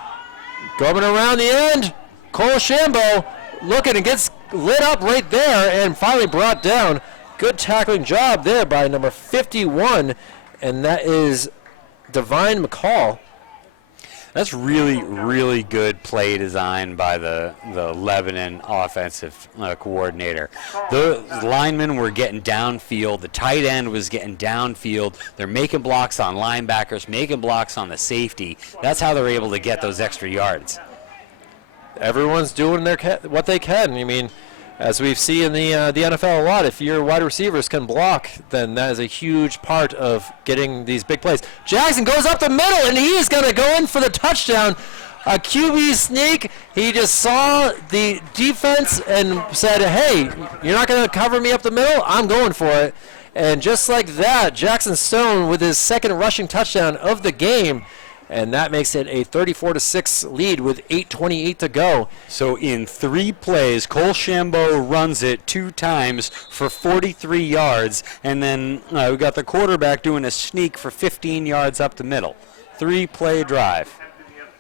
Going around the end. Cole Shambo looking and gets lit up right there and finally brought down. Good tackling job there by number 51, and that is Divine McCall. That's really, really good play design by the Lebanon offensive coordinator. The linemen were getting downfield. The tight end was getting downfield. They're making blocks on linebackers, making blocks on the safety. That's how they're able to get those extra yards. Everyone's doing what they can. I mean, as we've seen in the NFL a lot, if your wide receivers can block, then that is a huge part of getting these big plays. Jackson goes up the middle, and he's going to go in for the touchdown. A QB sneak. He just saw the defense and said, hey, you're not going to cover me up the middle? I'm going for it. And just like that, Jackson Stone with his second rushing touchdown of the game. And that makes it a 34-6 lead with 8:28 to go. So in 3 plays, Cole Shambo runs it 2 times for 43 yards, and then we got the quarterback doing a sneak for 15 yards up the middle. 3-play drive.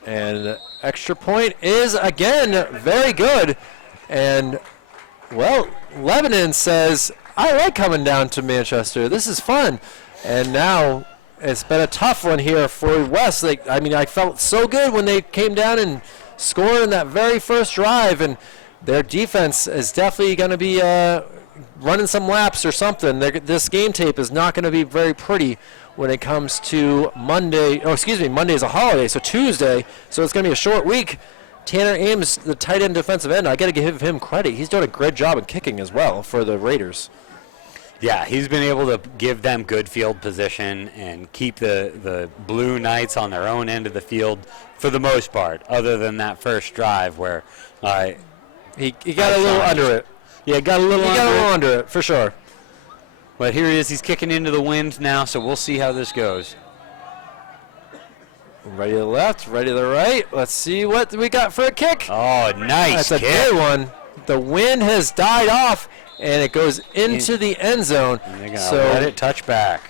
And the extra point is, again, very good. And, well, Lebanon says, I like coming down to Manchester. This is fun. And now it's been a tough one here for West. I mean, I felt so good when they came down and scored in that very first drive, and their defense is definitely going to be running some laps or something. This game tape is not going to be very pretty when it comes to Monday. Oh, excuse me, Monday is a holiday, so Tuesday. So it's going to be a short week. Tanner Ames, the tight end defensive end, I got to give him credit. He's doing a great job in kicking as well for the Raiders. Yeah, he's been able to give them good field position and keep the Blue Knights on their own end of the field for the most part, other than that first drive where he got a little under it. Yeah, got a little under it, for sure. But here he is. He's kicking into the wind now, so we'll see how this goes. Ready to the left, ready to the right. Let's see what we got for a kick. Oh, nice That's kick. a good one. The wind has died off, and it goes into the end zone. And they're gonna let it touch back.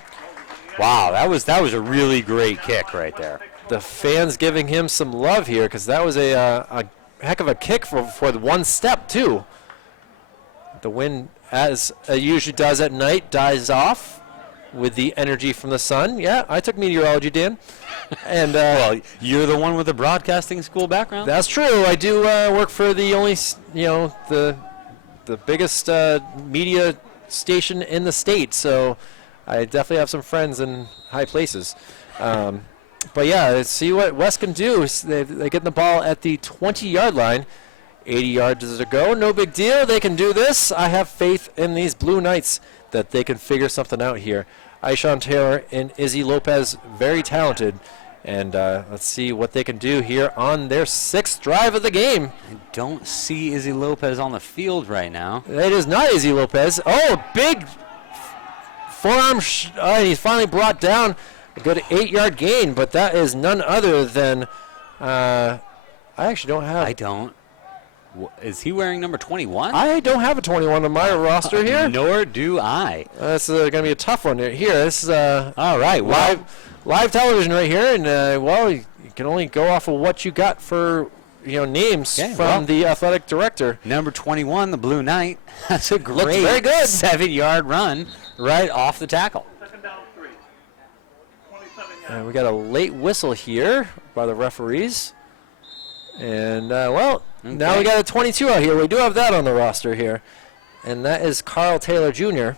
Wow, that was a really great kick right there. The fans giving him some love here because that was a heck of a kick for the one step, too. The wind, as it usually does at night, dies off with the energy from the sun. Yeah, I took meteorology, Dan. And well, you're the one with the broadcasting school background. That's true. I do work for the only, the biggest media station in the state. So I definitely have some friends in high places. But yeah, let's see what West can do. They're getting the ball at the 20-yard line. 80 yards to go. No big deal. They can do this. I have faith in these Blue Knights that they can figure something out here. Aishan Taylor and Izzy Lopez, very talented. And let's see what they can do here on their 6th drive of the game. I don't see Izzy Lopez on the field right now. It is not Izzy Lopez. Oh, big forearm. He's finally brought down a good 8-yard gain, but that is none other than I actually don't have. I don't. Is he wearing number 21? I don't have a 21 on my roster here. Nor do I. This is going to be a tough one here. This is all right. Live television right here, and you can only go off of what you got for names from the athletic director. Number 21, the Blue Knight. That's a great, looks very good. 7-yard run right off the tackle. And we got a late whistle here by the referees. And, now we got a 22 out here. We do have that on the roster here. And that is Carl Taylor Jr.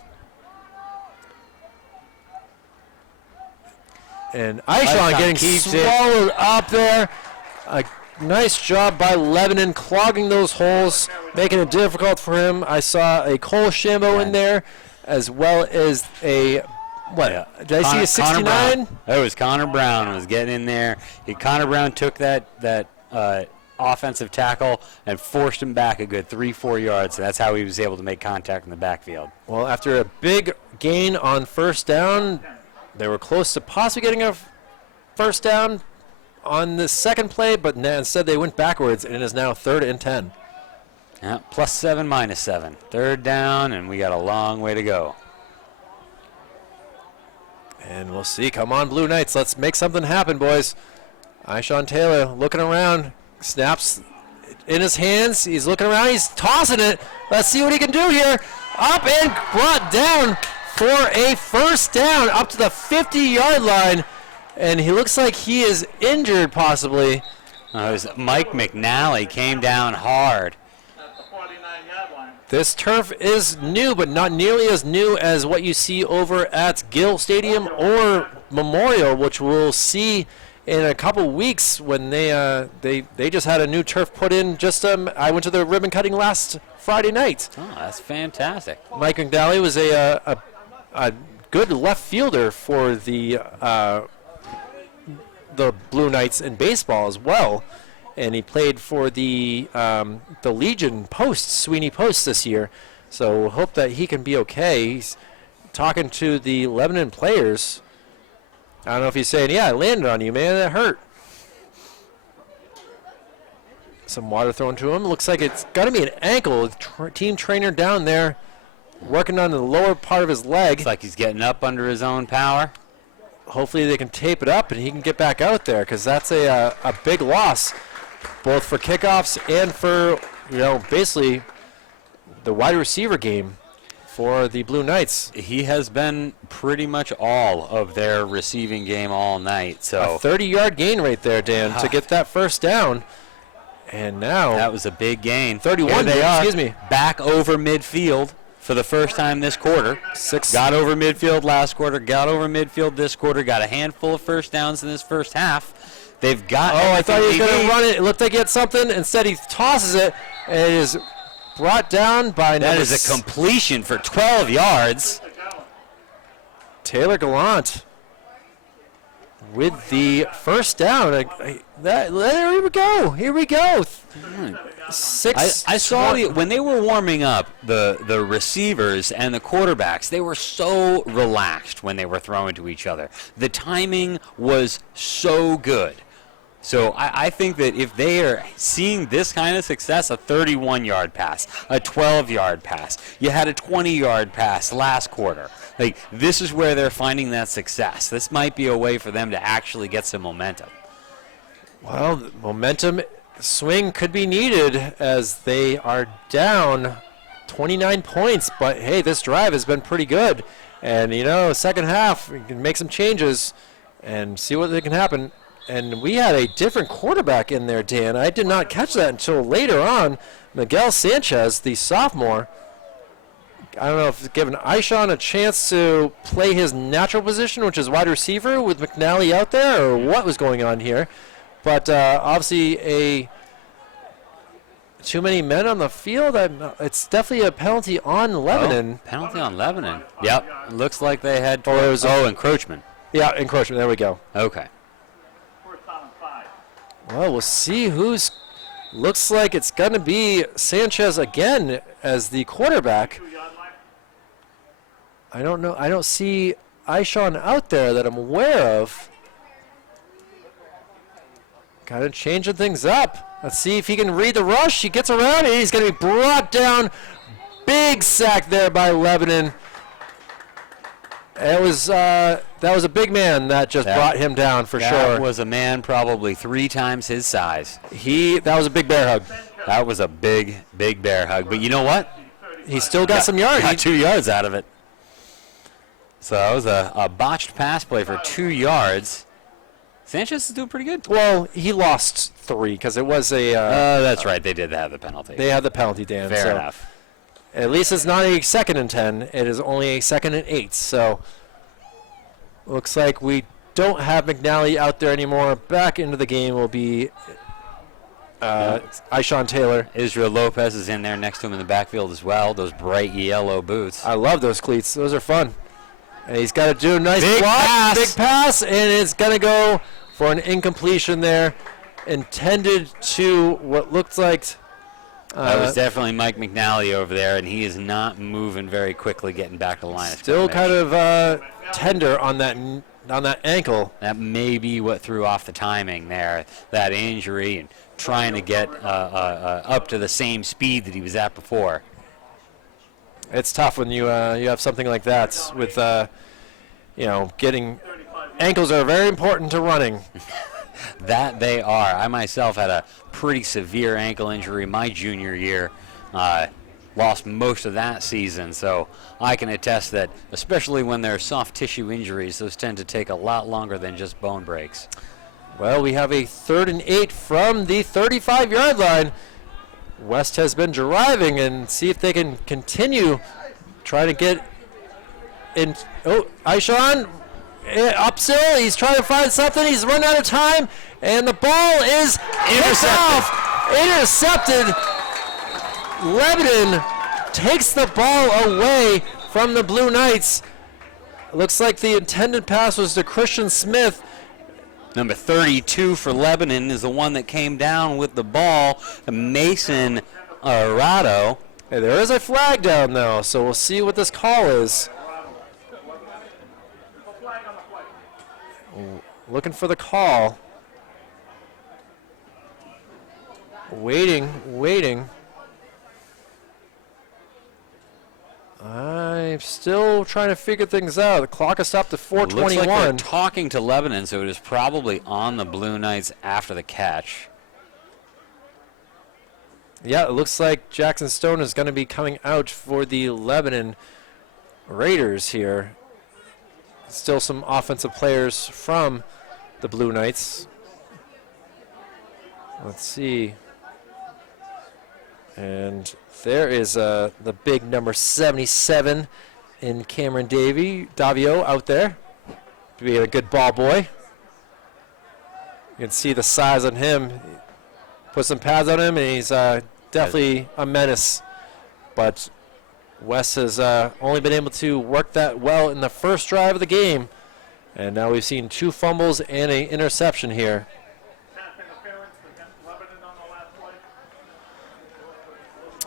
And Aishan getting swallowed up there. A nice job by Lebanon clogging those holes, making it difficult for him. I saw a Cole Shambo in there, as well as a did I see a 69? That was Connor Brown was getting in there. Connor Brown took that offensive tackle and forced him back a good 3-4 yards. So that's how he was able to make contact in the backfield. Well, after a big gain on first down, they were close to possibly getting a first down on the second play, but instead they went backwards, and it is now 3rd and 10. Yeah, +7, -7. 3rd down, and we got a long way to go. And we'll see. Come on, Blue Knights. Let's make something happen, boys. Aishan Taylor looking around. Snaps in his hands. He's looking around. He's tossing it. Let's see what he can do here. Up and brought down for a first down up to the 50-yard line. And he looks like he is injured possibly. It was Mike McNally came down hard. This turf is new, but not nearly as new as what you see over at Gill Stadium or Memorial, which we'll see in a couple weeks when they just had a new turf put in. I went to the ribbon cutting last Friday night. Oh, that's fantastic. Mike McNally was a good left fielder for the Blue Knights in baseball as well. And he played for the Legion Post, Sweeney Post this year. So we'll hope that he can be okay. He's talking to the Lebanon players. I don't know if he's saying, yeah, I landed on you, man. That hurt. Some water thrown to him. Looks like it's got to be an ankle. Team trainer down there working on the lower part of his leg. Looks like he's getting up under his own power. Hopefully they can tape it up and he can get back out there because that's a big loss, both for kickoffs and for, basically the wide receiver game for the Blue Knights. He has been pretty much all of their receiving game all night. So a 30-yard gain right there, Dan, to get that first down. And now that was a big gain. 31. They are excuse me. Back over midfield for the first time this quarter. Got over midfield last quarter. Got over midfield this quarter. Got a handful of first downs in this first half. They've got. Oh, I thought he was going to run it. It looked like he had something. Instead, he tosses it, and it is brought down by. That is a completion for 12 yards. Taylor Gallant with the first down. Here we go. Here we go. I saw when they were warming up, the receivers and the quarterbacks, they were so relaxed when they were throwing to each other. The timing was so good. So I think that if they are seeing this kind of success, a 31-yard pass, a 12-yard pass, you had a 20-yard pass last quarter. Like, this is where they're finding that success. This might be a way for them to actually get some momentum. Well, the momentum swing could be needed as they are down 29 points. But, hey, this drive has been pretty good. And, second half, we can make some changes and see what can happen. And we had a different quarterback in there, Dan. I did not catch that until later on. Miguel Sanchez, the sophomore. I don't know if it's given Aishan a chance to play his natural position, which is wide receiver, with McNally out there, or what was going on here. But obviously too many men on the field. It's definitely a penalty on Lebanon. Oh, penalty on Lebanon. Yep. Looks like they had encroachment. Yeah, encroachment. There we go. Okay. Well, we'll see who's. Looks like it's going to be Sanchez again as the quarterback. I don't know. I don't see Aishan out there that I'm aware of. Kind of changing things up. Let's see if he can read the rush. He gets around it. He's going to be brought down. Big sack there by Lebanon. That was a big man that just brought him down for sure. That was a man probably 3 times his size. That was a big bear hug. That was a big bear hug. But you know what? He still got some yards. Got 2 yards out of it. So that was a botched pass play for 2 yards. Sanchez is doing pretty good. Well, he lost 3 because it was a. That's right. They did have the penalty. They had the penalty, Dan. Fair enough. At least it's not a 2nd and 10. It is only a 2nd and 8. So looks like we don't have McNally out there anymore. Back into the game will be Aishan Taylor. Israel Lopez is in there next to him in the backfield as well. Those bright yellow boots. I love those cleats. Those are fun. And he's got to do a nice big pass, and it's going to go for an incompletion there. Intended to what looked like. That was definitely Mike McNally over there, and he is not moving very quickly getting back to the line of Still scrimmage. kind of tender on that ankle. That may be what threw off the timing there, that injury, and trying to get up to the same speed that he was at before. It's tough when you have something like that with, getting ankles are very important to running. That they are. I myself had a pretty severe ankle injury my junior year. Lost most of that season, so I can attest that, especially when they're soft tissue injuries, those tend to take a lot longer than just bone breaks. Well, we have a 3rd and 8 from the 35-yard line. West has been driving and see if they can continue trying to get in. Oh, Aishan up still. He's trying to find something. He's run out of time, and the ball is intercepted. Lebanon takes the ball away from the Blue Knights. Looks like the intended pass was to Christian Smith. Number 32 for Lebanon is the one that came down with the ball, Mason Arado. Hey, there is a flag down, though, so we'll see what this call is. Looking for the call. Waiting. I'm still trying to figure things out. The clock is stopped at 4:21. Looks like they're talking to Lebanon, so it is probably on the Blue Knights after the catch. Yeah, it looks like Jackson Stone is going to be coming out for the Lebanon Raiders here. Still some offensive players from the Blue Knights. Let's see. And there is the big number 77 in Cameron Davio out there. Being a good ball boy. You can see the size on him. Put some pads on him, and he's definitely a menace. But Wes has only been able to work that well in the first drive of the game. And now we've seen 2 fumbles and an interception here.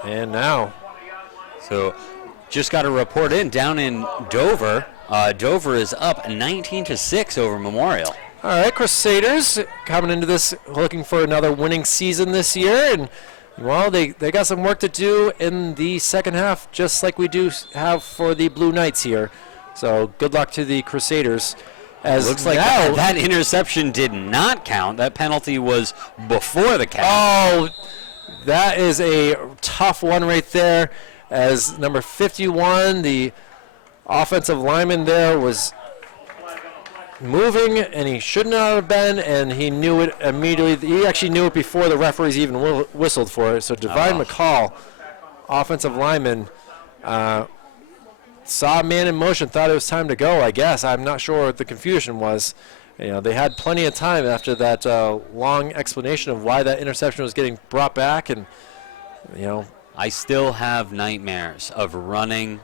And now. So just got a report in down in Dover. Dover is up 19-6 over Memorial. All right, Crusaders coming into this looking for another winning season this year. And, well, they got some work to do in the second half, just like we do have for the Blue Knights here. So good luck to the Crusaders. As looks like now, that interception did not count. That penalty was before the count. Oh, that is a tough one right there. As number 51, the offensive lineman there was moving, and he should not have been, and he knew it immediately. He actually knew it before the referees even whistled for it. So Divine McCall, offensive lineman, saw a man in motion, thought it was time to go, I guess. I'm not sure what the confusion was. You know, they had plenty of time after that long explanation of why that interception was getting brought back, and, you know. I still have nightmares of running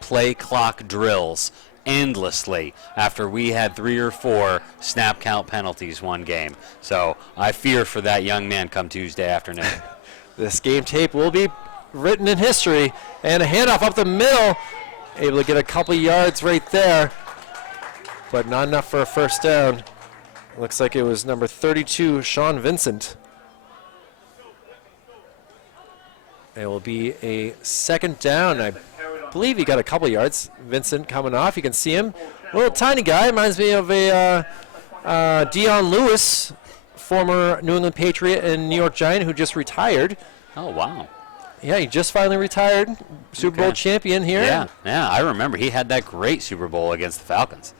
play clock drills endlessly after we had 3 or 4 snap count penalties one game. So I fear for that young man come Tuesday afternoon. This game tape will be written in history. And a handoff up the middle. Able to get a couple yards right there, but not enough for a first down. Looks like it was number 32, Sean Vincent. It will be a second down. I believe he got a couple yards. Vincent coming off. You can see him. Little tiny guy. Reminds me of a Dion Lewis, former New England Patriot and New York Giant who just retired. Oh, wow. Yeah, he just finally retired. Super Bowl champion here. Yeah, I remember. He had that great Super Bowl against the Falcons.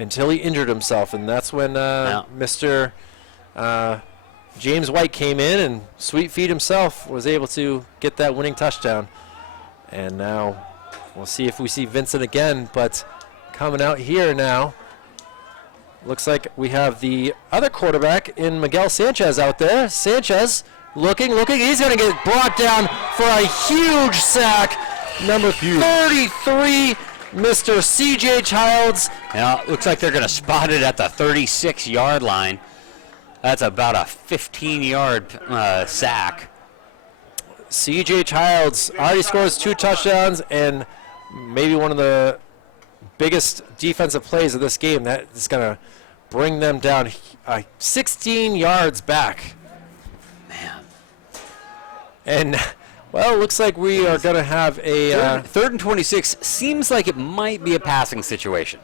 Until he injured himself, and that's when Mr. James White came in, and Sweet Feet himself was able to get that winning touchdown. And now we'll see if we see Vincent again, but coming out here now, looks like we have the other quarterback in Miguel Sanchez out there. Sanchez looking. He's going to get brought down for a huge sack. Number 33, Mr. C.J. Childs. Yeah, looks like they're going to spot it at the 36-yard line. That's about a 15-yard sack. C.J. Childs already scores 2 touchdowns and maybe one of the biggest defensive plays of this game. That is going to bring them down 16 yards back. Man. And, well, it looks like we are going to have a... third and 26 seems like it might be a passing situation.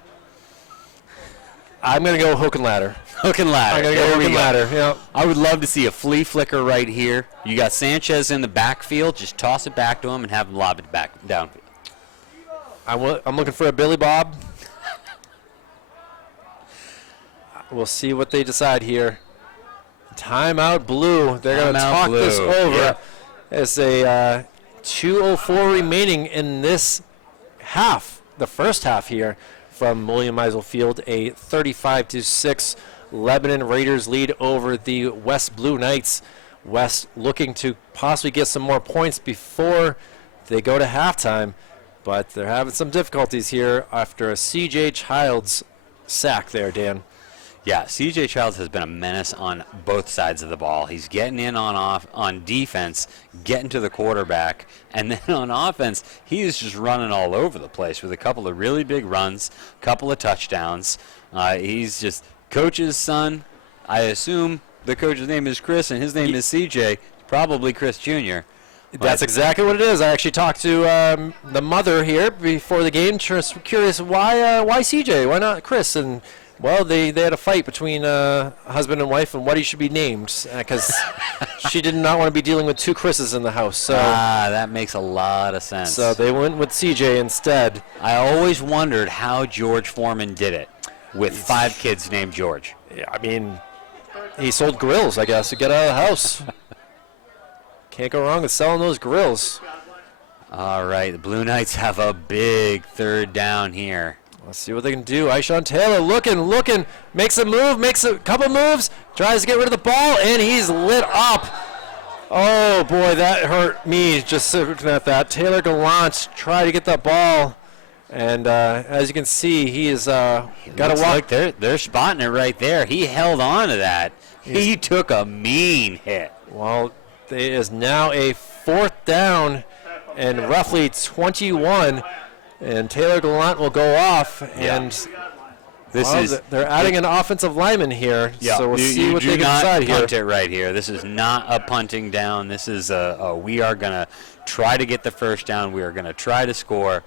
I'm going to go hook and ladder. Hook and ladder. I'm going to go hook and ladder. Yep. I would love to see a flea flicker right here. You got Sanchez in the backfield. Just toss it back to him and have him lob it back downfield. I'm looking for a Billy Bob. We'll see what they decide here. Timeout Blue. They're going to talk this over. Yep. It's a 2:04 remaining in this half, the first half here from William Meisel Field. A 35-6 Lebanon Raiders lead over the West Blue Knights. West looking to possibly get some more points before they go to halftime, but they're having some difficulties here after a C.J. Childs sack there, Dan. Yeah, C.J. Childs has been a menace on both sides of the ball. He's getting in on defense, getting to the quarterback, and then on offense, he is just running all over the place with a couple of really big runs, couple of touchdowns. He's just coach's son. I assume the coach's name is Chris, and his name is C.J., probably Chris Jr. That's exactly what it is. I actually talked to the mother here before the game. Just curious, why C.J.? Why not Chris? And Well, they had a fight between husband and wife and what he should be named because she did not want to be dealing with two Chris's in the house. So that makes a lot of sense. So they went with CJ instead. I always wondered how George Foreman did it with 5 kids named George. Yeah, I mean, he sold grills, I guess, to get out of the house. Can't go wrong with selling those grills. All right, the Blue Knights have a big 3rd down here. Let's see what they can do. Ishawn Taylor looking, makes a move, makes a couple moves, tries to get rid of the ball, and he's lit up. Oh, boy, that hurt me just looking at that. Taylor Gallant tried to get that ball, and as you can see, he is got to walk. Like they're spotting it right there. He held on to that. He took a mean hit. Well, there is now a 4th down and roughly 21. And Taylor Gallant will go off, and they're adding an offensive lineman here, so we'll see what they can decide here. You do not punt it right here. This is not a punting down. This is we are going to try to get the 1st down. We are going to try to score.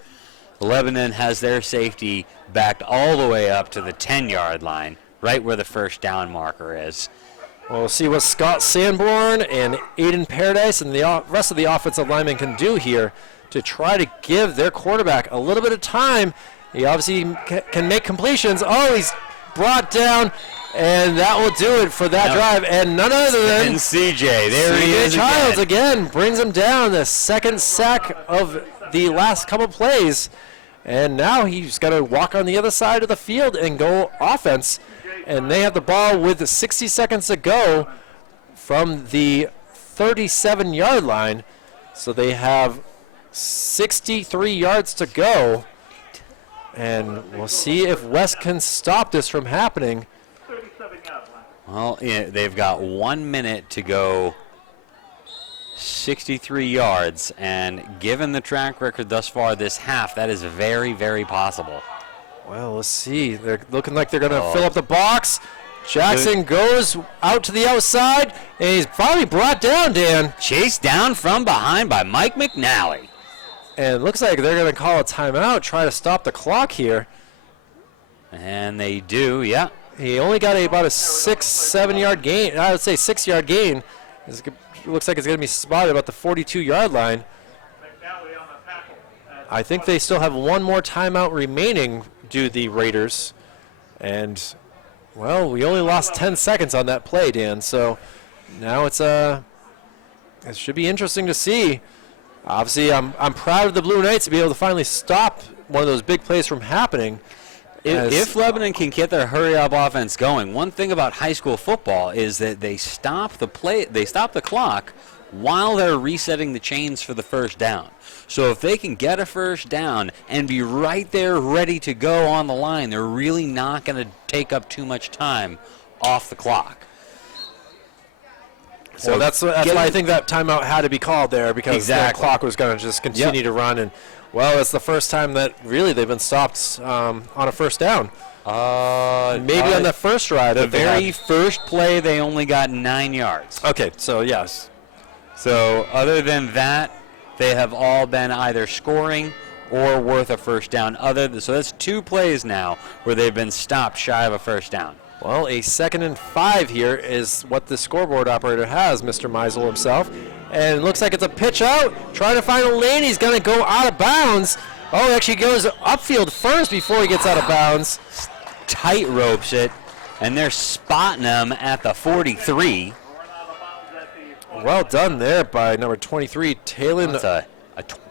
Lebanon has their safety backed all the way up to the 10-yard line, right where the 1st down marker is. We'll see what Scott Sanborn and Aiden Paradise and the rest of the offensive linemen can do here to try to give their quarterback a little bit of time. He obviously can make completions. Oh, he's brought down, and that will do it for that drive. And none other than CJ. There he is Childs again brings him down. The 2nd sack of the last couple plays. And now he's got to walk on the other side of the field and go offense. And they have the ball with 60 seconds to go from the 37-yard line. So they have 63 yards to go, and we'll see if West can stop this from happening. Well, they've got 1 minute to go, 63 yards, and given the track record thus far this half, that is very, very possible. Well, let's see. They're looking like they're going to fill up the box. Jackson goes out to the outside, and he's probably brought down, Dan. Chased down from behind by Mike McNally. And it looks like they're going to call a timeout, try to stop the clock here. And they do, yeah. He only got about a 7-yard gain. I would say 6-yard gain. It looks like it's going to be spotted about the 42-yard line. I think they still have one more timeout remaining, do the Raiders. And, well, we only lost 10 seconds on that play, Dan. So now it should be interesting to see. Obviously, I'm proud of the Blue Knights to be able to finally stop one of those big plays from happening. If Lebanon can get their hurry-up offense going, one thing about high school football is that they stop the clock while they're resetting the chains for the 1st down. So if they can get a 1st down and be right there ready to go on the line, they're really not going to take up too much time off the clock. So well, that's why I think that timeout had to be called there, because the clock was going to just continue to run. And, well, it's the first time that really they've been stopped on a 1st down. Maybe on the first ride. The very first play, they only got 9 yards. Okay, so yes. So other than that, they have all been either scoring or worth a 1st down. So that's 2 plays now where they've been stopped shy of a 1st down. Well, a 2nd and 5 here is what the scoreboard operator has, Mr. Meisel himself. And it looks like it's a pitch out, trying to find a lane. He's going to go out of bounds. Oh, actually goes upfield first before he gets out of bounds. Tight ropes it, and they're spotting him at the 43. Well done there by number 23, Talon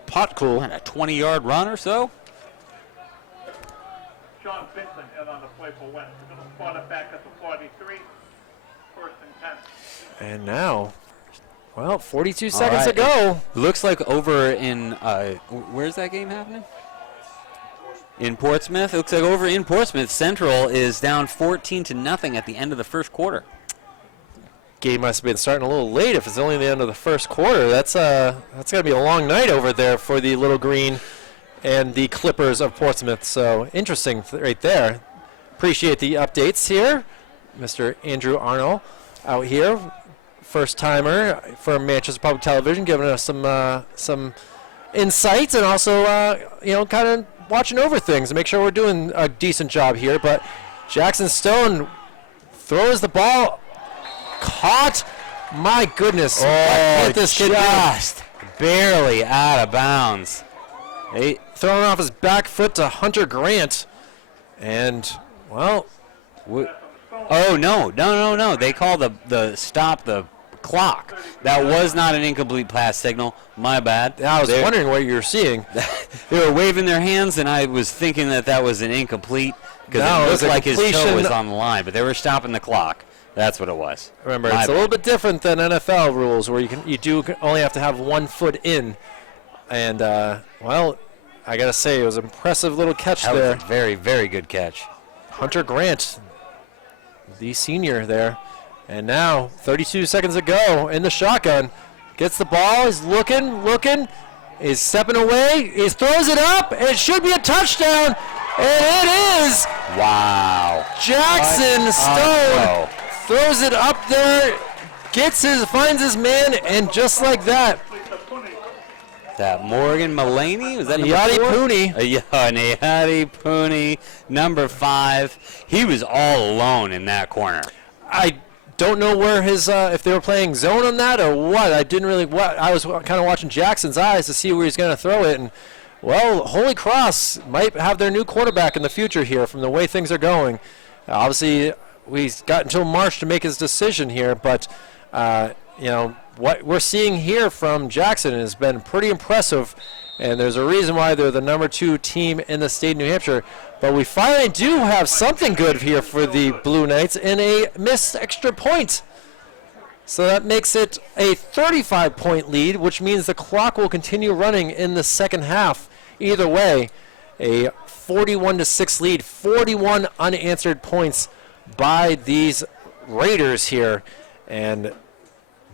Potcool. A 20-yard run or so. Sean Vincent in on the play for West. They're going to spot it back at the 43. 1st and 10. And now, well, 42 seconds to go. Looks like over in, where's that game happening? In Portsmouth. It looks like over in Portsmouth, Central is down 14-0 at the end of the 1st quarter. Game must have been starting a little late if it's only the end of the 1st quarter. That's going to be a long night over there for the Little Green and the Clippers of Portsmouth. So interesting right there. Appreciate the updates here. Mr. Andrew Arnold out here, first timer for Manchester Public Television, giving us some insights and also kind of watching over things and make sure we're doing a decent job here. But Jackson Stone throws the ball. Caught. My goodness. What can't this kid do? Just barely out of bounds. Throwing off his back foot to Hunter Grant. And, well, Oh, no. They call the stop the clock. That was not an incomplete pass signal. My bad. I was wondering what you were seeing. They were waving their hands, and I was thinking that was an incomplete because No, it it looked was a like his toe completion. was on the line, but they were stopping the clock. That's what it was. Remember, My it's a bad. little bit different than NFL rules where you do only have to have 1 foot in. And, well, I got to say, it was an impressive little catch That there. was a very, very good catch. Hunter Grant, the senior there. And now, 32 seconds to go in the shotgun. Gets the ball, he's looking, is stepping away, he throws it up, it should be a touchdown, and it is! Wow. Jackson Stone throws it up there, finds his man, and just like that, That Morgan Mulaney, was that number Yadi 4? Pooney. Yadi Pooney, number 5. He was all alone in that corner. I don't know where his if they were playing zone on that or what. I didn't really. I was kind of watching Jackson's eyes to see where he's going to throw it, and well, Holy Cross might have their new quarterback in the future here from the way things are going. Obviously, we've got until March to make his decision here, but you know what we're seeing here from Jackson has been pretty impressive, and there's a reason why they're the number 2 team in the state of New Hampshire. But we finally do have something good here for the Blue Knights in a missed extra point. So that makes it a 35-point lead, which means the clock will continue running in the second half. Either way, a 41-6 lead, 41 unanswered points by these Raiders here. And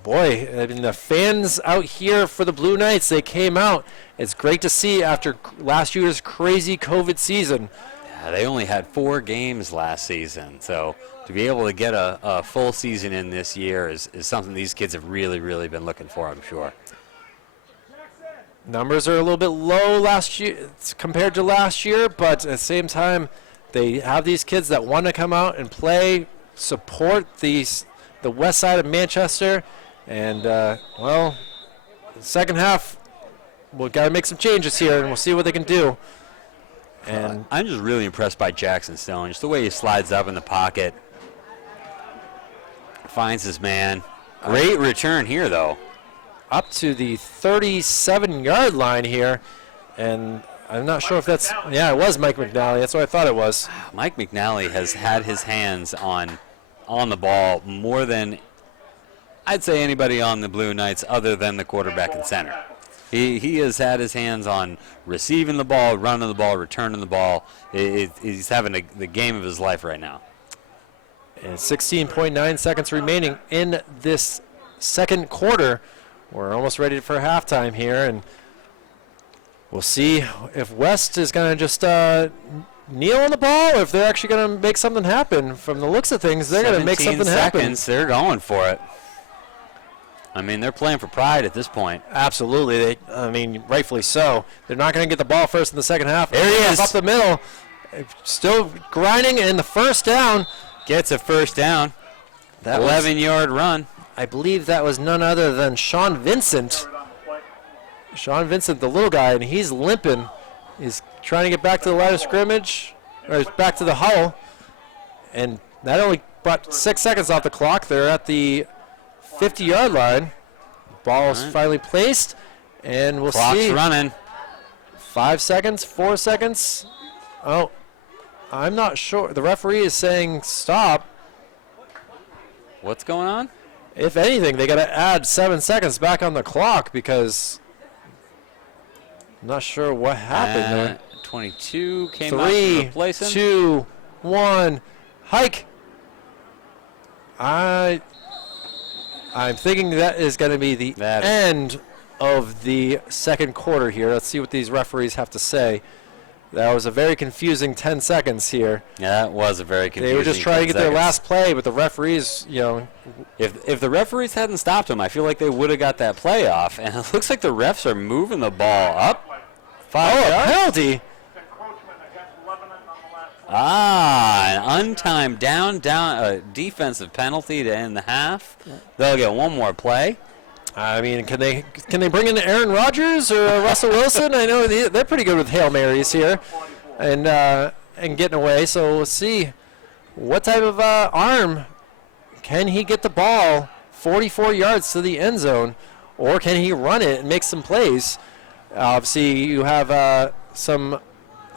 boy, I mean, the fans out here for the Blue Knights, they came out. It's great to see after last year's crazy COVID season. Yeah, they only had 4 games last season, so to be able to get a full season in this year is something these kids have really, really been looking for, I'm sure. Numbers are a little bit low last year compared to last year, but at the same time, they have these kids that want to come out and play, support the west side of Manchester, and well, the second half, we've got to make some changes here, and we'll see what they can do. And I'm just really impressed by Jackson Stone, just the way he slides up in the pocket, finds his man. Great return here, though. up to the 37-yard line here, and I'm not sure if that's, yeah, it was Mike McNally. That's what I thought it was. Mike McNally has had his hands on the ball more than I'd say anybody on the Blue Knights other than the quarterback and center. He has had his hands on receiving the ball, running the ball, returning the ball. He's having the game of his life right now. And 16.9 seconds remaining in this second quarter. We're almost ready for halftime here, and we'll see if West is going to just kneel on the ball, or if they're actually going to make something happen. From the looks of things, they're going to make something 17 happen. seconds, they're going for it. I mean, they're playing for pride at this point. Absolutely. I mean, rightfully so. They're not going to get the ball first in the second half. There he is. Up the middle. Still grinding in the first down. Gets a first down. That 11-yard run. I believe that was none other than Sean Vincent. Sean Vincent, the little guy, and he's limping. He's trying to get back to the line of scrimmage, or back to the huddle. And that only brought 6 seconds off the clock. They're at the 50-yard line. Ball is finally placed, and we'll Clock's see. running. 5 seconds, 4 seconds. Oh, I'm not sure. The referee is saying stop. What's going on? If anything, they got to add 7 seconds back on the clock because I'm not sure what happened there. 22 came out to 3, replace him. 2, 1, hike. I'm thinking that is going to be the end of the second quarter here. Let's see what these referees have to say. That was a very confusing 10 seconds here. Yeah, that was a very confusing. They were just trying to get 10 their seconds. last play, but the referees, you know. If the referees hadn't stopped him, I feel like they would have got that play off. And it looks like the refs are moving the ball up 5 Oh, a yards. penalty. Encroachment against Lebanon on the last An untimed down defensive penalty to end the half. They'll get one more play. I mean, can they bring in Aaron Rodgers or Russell Wilson? I know they're pretty good with Hail Marys here and getting away. So we'll see what type of arm can he get the ball 44 yards to the end zone, or can he run it and make some plays? Obviously, you have some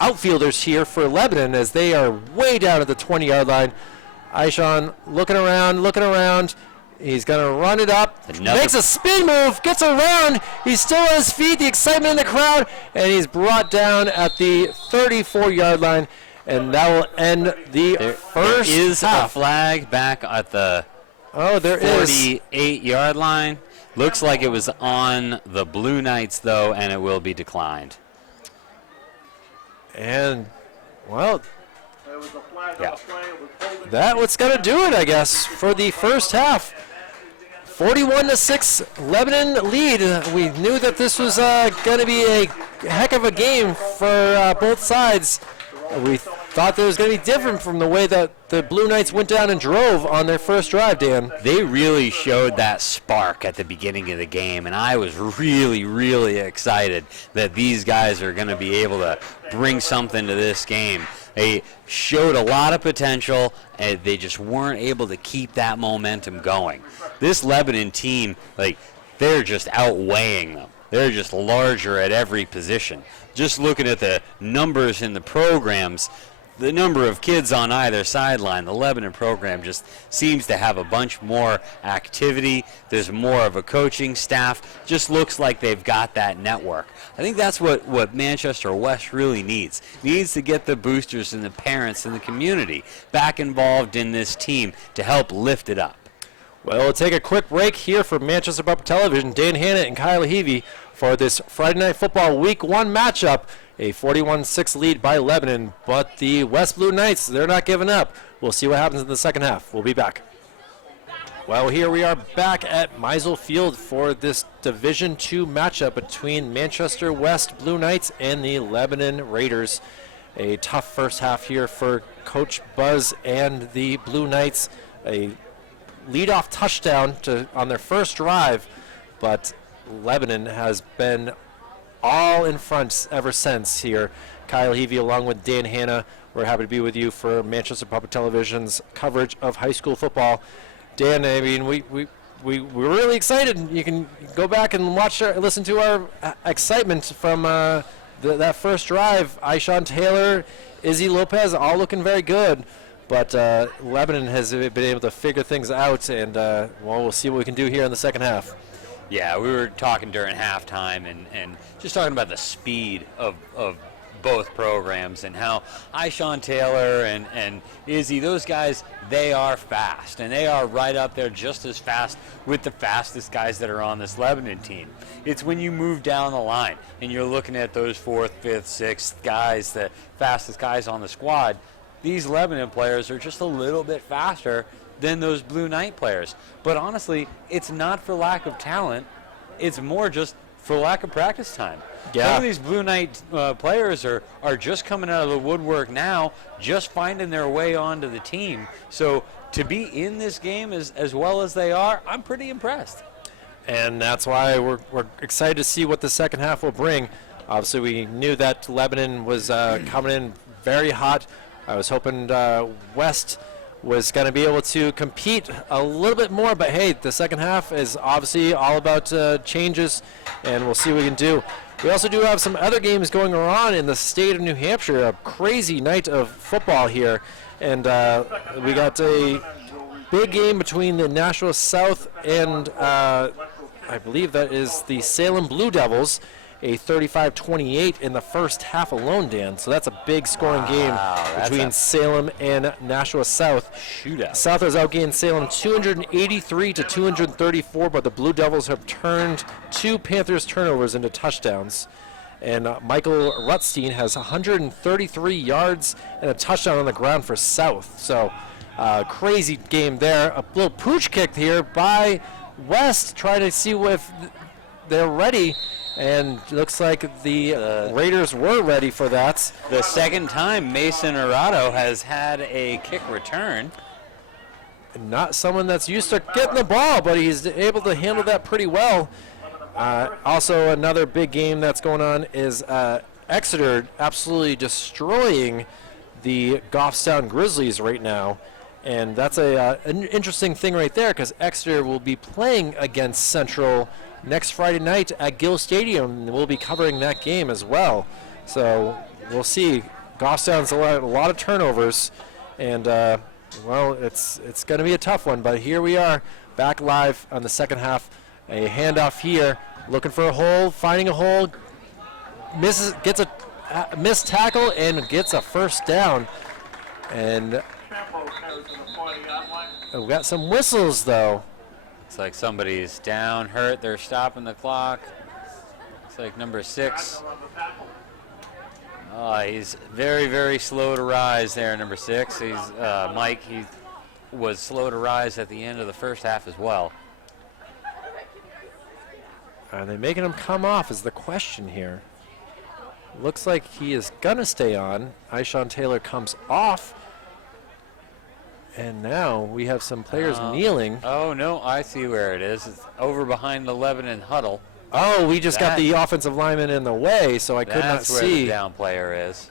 outfielders here for Lebanon as they are way down at the 20-yard line. Aishan looking around. He's going to run it up, makes a spin move, gets around. He's still on his feet, the excitement in the crowd, and he's brought down at the 34-yard line, and that will end the first There is half. a flag back at the There is. 48-yard line. Looks like it was on the Blue Knights, though, and it will be declined. And, well, There was a flag Yeah. on the play. It was holding. that what's going to do it, I guess, for the first half. 41-6 Lebanon lead. We knew that this was going to be a heck of a game for both sides. We thought that it was going to be different from the way that the Blue Knights went down and drove on their first drive, Dan. They really showed that spark at the beginning of the game, and I was really, really excited that these guys are going to be able to bring something to this game. They showed a lot of potential, and they just weren't able to keep that momentum going. This Lebanon team, they're just outweighing them. They're just larger at every position. Just looking at the numbers in the programs, the number of kids on either sideline, the Lebanon program just seems to have a bunch more activity. There's more of a coaching staff. Just looks like they've got that network. I think that's what Manchester West really needs. Needs to get the boosters and the parents and the community back involved in this team to help lift it up. Well, we'll take a quick break here for Manchester Public Television. Dan Hanna and Kyle Heavey for this Friday Night Football Week 1 matchup. A 41-6 lead by Lebanon, but the West Blue Knights, they're not giving up. We'll see what happens in the second half. We'll be back. Well, here we are back at Meisel Field for this Division II matchup between Manchester West Blue Knights and the Lebanon Raiders. A tough first half here for Coach Buzz and the Blue Knights. A leadoff touchdown on their first drive, but Lebanon has been all in front ever since here. Kyle Heavey along with Dan Hanna. We're happy to be with you for Manchester Public Television's coverage of high school football. Dan, I mean, we're really excited. You can go back and listen to our excitement from that first drive. Aishan Taylor, Izzy Lopez, all looking very good. But Lebanon has been able to figure things out, and we'll see what we can do here in the second half. Yeah, we were talking during halftime and just talking about the speed of both programs and how Aishan Taylor and Izzy, those guys, they are fast, and they are right up there just as fast with the fastest guys that are on this Lebanon team. It's when you move down the line and you're looking at those 4th, 5th, 6th guys, the fastest guys on the squad, these Lebanon players are just a little bit faster than those Blue Knight players. But honestly, it's not for lack of talent. It's more just for lack of practice time. Yeah. Some of these Blue Knight players are just coming out of the woodwork now, just finding their way onto the team. So to be in this game as well as they are, I'm pretty impressed. And that's why we're excited to see what the second half will bring. Obviously, we knew that Lebanon was coming in very hot. I was hoping West was going to be able to compete a little bit more, but hey, the second half is obviously all about changes, and we'll see what we can do. We also do have some other games going on in the state of New Hampshire, a crazy night of football here, and we got a big game between the Nashua South and I believe that is the Salem Blue Devils, a 35-28 in the first half alone, Dan. So that's a big scoring game between Salem and Nashua South. Shootout. South has outgained Salem 283-234, but the Blue Devils have turned 2 Panthers turnovers into touchdowns. And Michael Rutstein has 133 yards and a touchdown on the ground for South. So crazy game there. A little pooch kick here by West, trying to see if they're ready, and looks like the Raiders were ready for that. The second time Mason Arado has had a kick return. Not someone that's used to getting the ball, but he's able to handle that pretty well. Also, another big game that's going on is Exeter absolutely destroying the Goffstown Grizzlies right now. And that's an interesting thing right there, because Exeter will be playing against Central next Friday night at Gill Stadium, and we'll be covering that game as well. So we'll see. Goffstown's a lot of turnovers, and well, it's going to be a tough one. But here we are, back live on the second half. A handoff here, looking for a hole, finding a hole, gets a missed tackle, and gets a first down. And we've got some whistles, though. It's like somebody's down, hurt. They're stopping the clock. It's like number 6. Oh, he's very, very slow to rise there, number 6. He's Mike. He was slow to rise at the end of the first half as well. Are they making him come off is the question here. Looks like he is going to stay on. Ishawn Taylor comes off. And now we have some players kneeling. Oh, no, I see where it is. It's over behind the Lebanon huddle. Oh, we just got the offensive lineman in the way, so I could not That's where see. the down player is.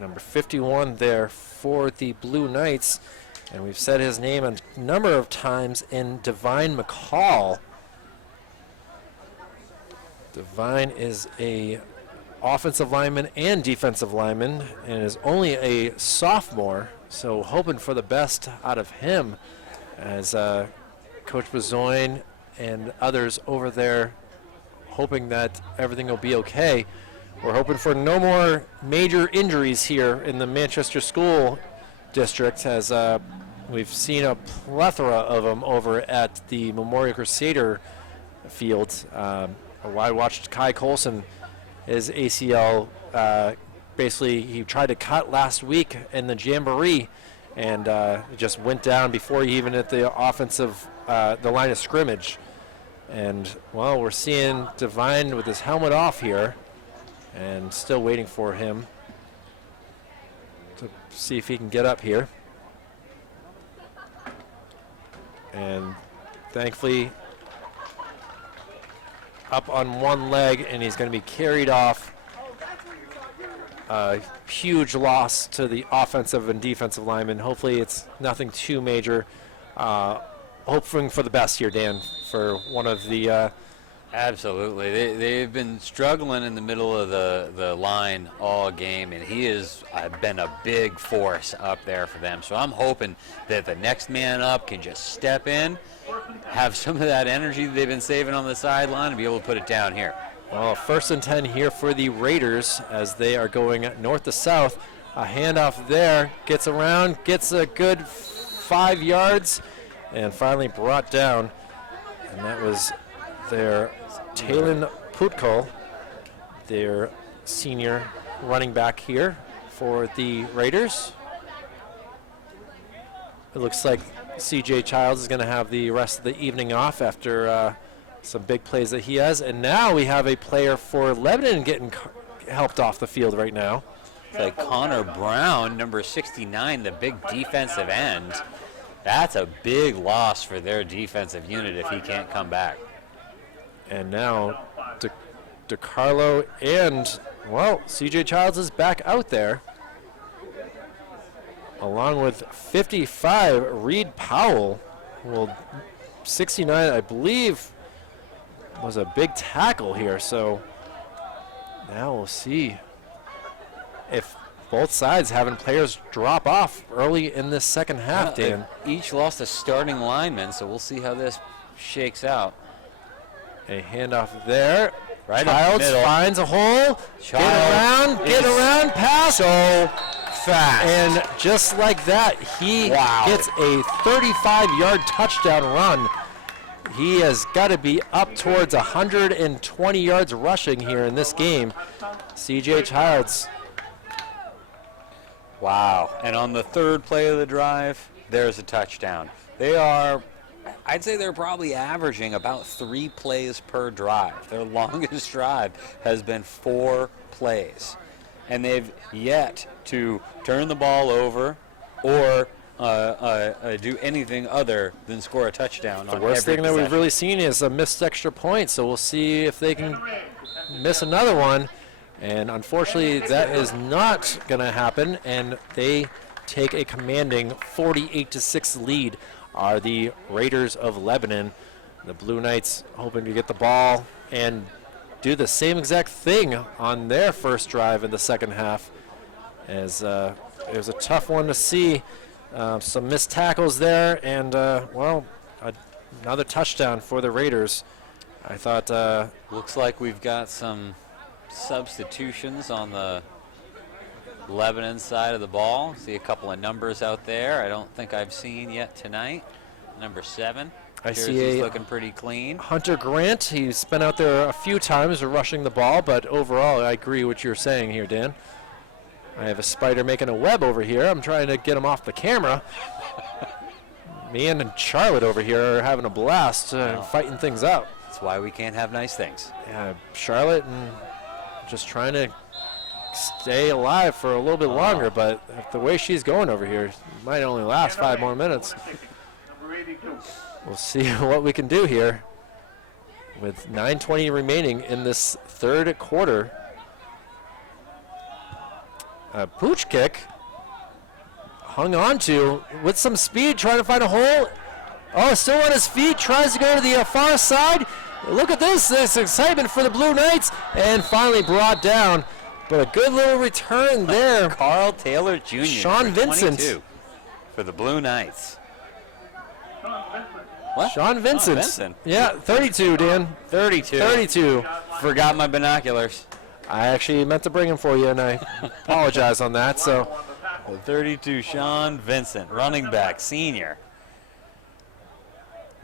Number 51 there for the Blue Knights. And we've said his name a number of times in Divine McCall. Divine is a offensive lineman and defensive lineman, and is only a sophomore, so hoping for the best out of him as Coach Bezoin and others over there hoping that everything will be okay. We're hoping for no more major injuries here in the Manchester School District, as we've seen a plethora of them over at the Memorial Crusader field. I watched Kai Colson, his ACL, basically he tried to cut last week in the Jamboree, and it just went down before he even hit the offensive, the line of scrimmage. And, well, we're seeing Divine with his helmet off here, and still waiting for him to see if he can get up here. And thankfully up on one leg, and he's going to be carried off. A huge loss to the offensive and defensive linemen. Hopefully it's nothing too major. Hoping for the best here, Dan, for one of the Absolutely. They've been struggling in the middle of the line all game, and he has been a big force up there for them. So I'm hoping that the next man up can just step in, have some of that energy they've been saving on the sideline, and be able to put it down here. Well, 1st and 10 here for the Raiders as they are going north to south. A handoff there, gets around, gets a good 5 yards, and finally brought down. And that was their Talon Putkal, their senior running back here for the Raiders. It looks like CJ Childs is going to have the rest of the evening off after some big plays that he has. And now we have a player for Lebanon getting helped off the field right now. It's like Connor Brown, number 69, the big defensive end. That's a big loss for their defensive unit if he can't come back. And now DeCarlo and, well, CJ Childs is back out there, along with 55, Reed Powell. Well, 69, I believe, was a big tackle here. So now we'll see if both sides having players drop off early in this second half, Dan. Each lost a starting lineman, so we'll see how this shakes out. A handoff there. Right Childs up the finds a hole. Get around, pass. So fast. And just like that, he gets a 35-yard touchdown run. He has got to be up towards 120 yards rushing here in this game. CJ Childs. Wow. And on the third play of the drive, there's a touchdown. I'd say they're probably averaging about 3 plays per drive. Their longest drive has been 4 plays. And they've yet to turn the ball over or do anything other than score a touchdown. The worst thing that we've really seen is a missed extra point, so we'll see if they can miss another one. And unfortunately, that is not going to happen, and they take a commanding 48-6 lead, are the Raiders of Lebanon. The Blue Knights hoping to get the ball and do the same exact thing on their first drive in the second half. As it was a tough one to see. Some missed tackles there, and, another touchdown for the Raiders. I thought... Looks like we've got some substitutions on the Lebanon side of the ball. See a couple of numbers out there I don't think I've seen yet tonight. Number 7. I Jersey's see looking pretty clean. Hunter Grant. He's been out there a few times rushing the ball, but overall I agree with what you're saying here, Dan. I have a spider making a web over here. I'm trying to get him off the camera. Me and Charlotte over here are having a blast fighting things out. That's why we can't have nice things. Yeah, Charlotte and just trying to stay alive for a little bit longer, but the way she's going over here, it might only last 5 more minutes. Number 82. We'll see what we can do here with 9:20 remaining in this third quarter. A pooch kick hung on to with some speed, trying to find a hole. Oh, still on his feet, tries to go to the far side. Look at this excitement for the Blue Knights, and finally brought down. But a good little return there. Carl Taylor Jr. Sean for Vincent 22 for the Blue Knights. Sean Vincent. What? Sean Vincent. Vincent. Yeah, 32, Dan. 32. 32. Forgot my binoculars. I actually meant to bring him for you, and I apologize on that. So, On the tackle. 32, Sean Vincent, running back, senior.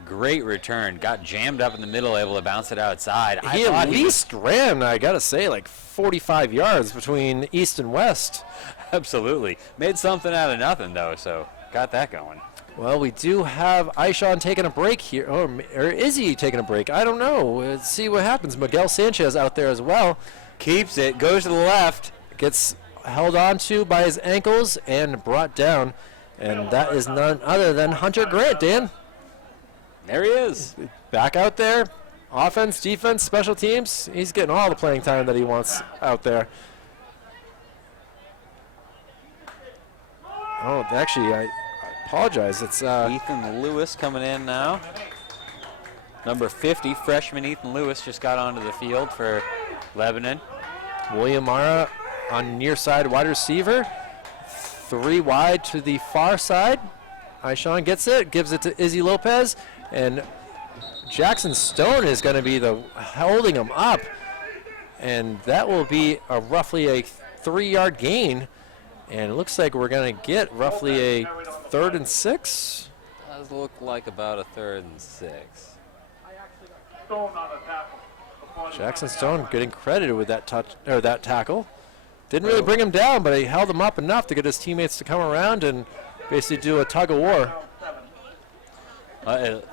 Great return. Got jammed up in the middle, able to bounce it outside. he at least ran, I got to say, like 45 yards between east and west. Absolutely. Made something out of nothing, though, so got that going. Well, we do have Aishan taking a break here. Or is he taking a break? I don't know. Let's see what happens. Miguel Sanchez out there as well. Keeps it, goes to the left. Gets held on to by his ankles and brought down. And that is none other than Hunter Grant, Dan. There he is. Back out there. Offense, defense, special teams. He's getting all the playing time that he wants out there. Oh, actually, I apologize. It's Ethan Lewis coming in now. Number 50, freshman Ethan Lewis just got onto the field for Lebanon. William Mara on near side wide receiver. 3 wide to the far side. Aishan gets it, gives it to Izzy Lopez, and Jackson Stone is going to be the holding him up, and that will be roughly a 3-yard gain, and it looks like we're going to get roughly a 3rd and 6. Does look like about a 3rd and 6. Stone on the tackle. Jackson Stone getting credited with that touch or that tackle. Didn't really bring him down, but he held him up enough to get his teammates to come around and basically do a tug of war. It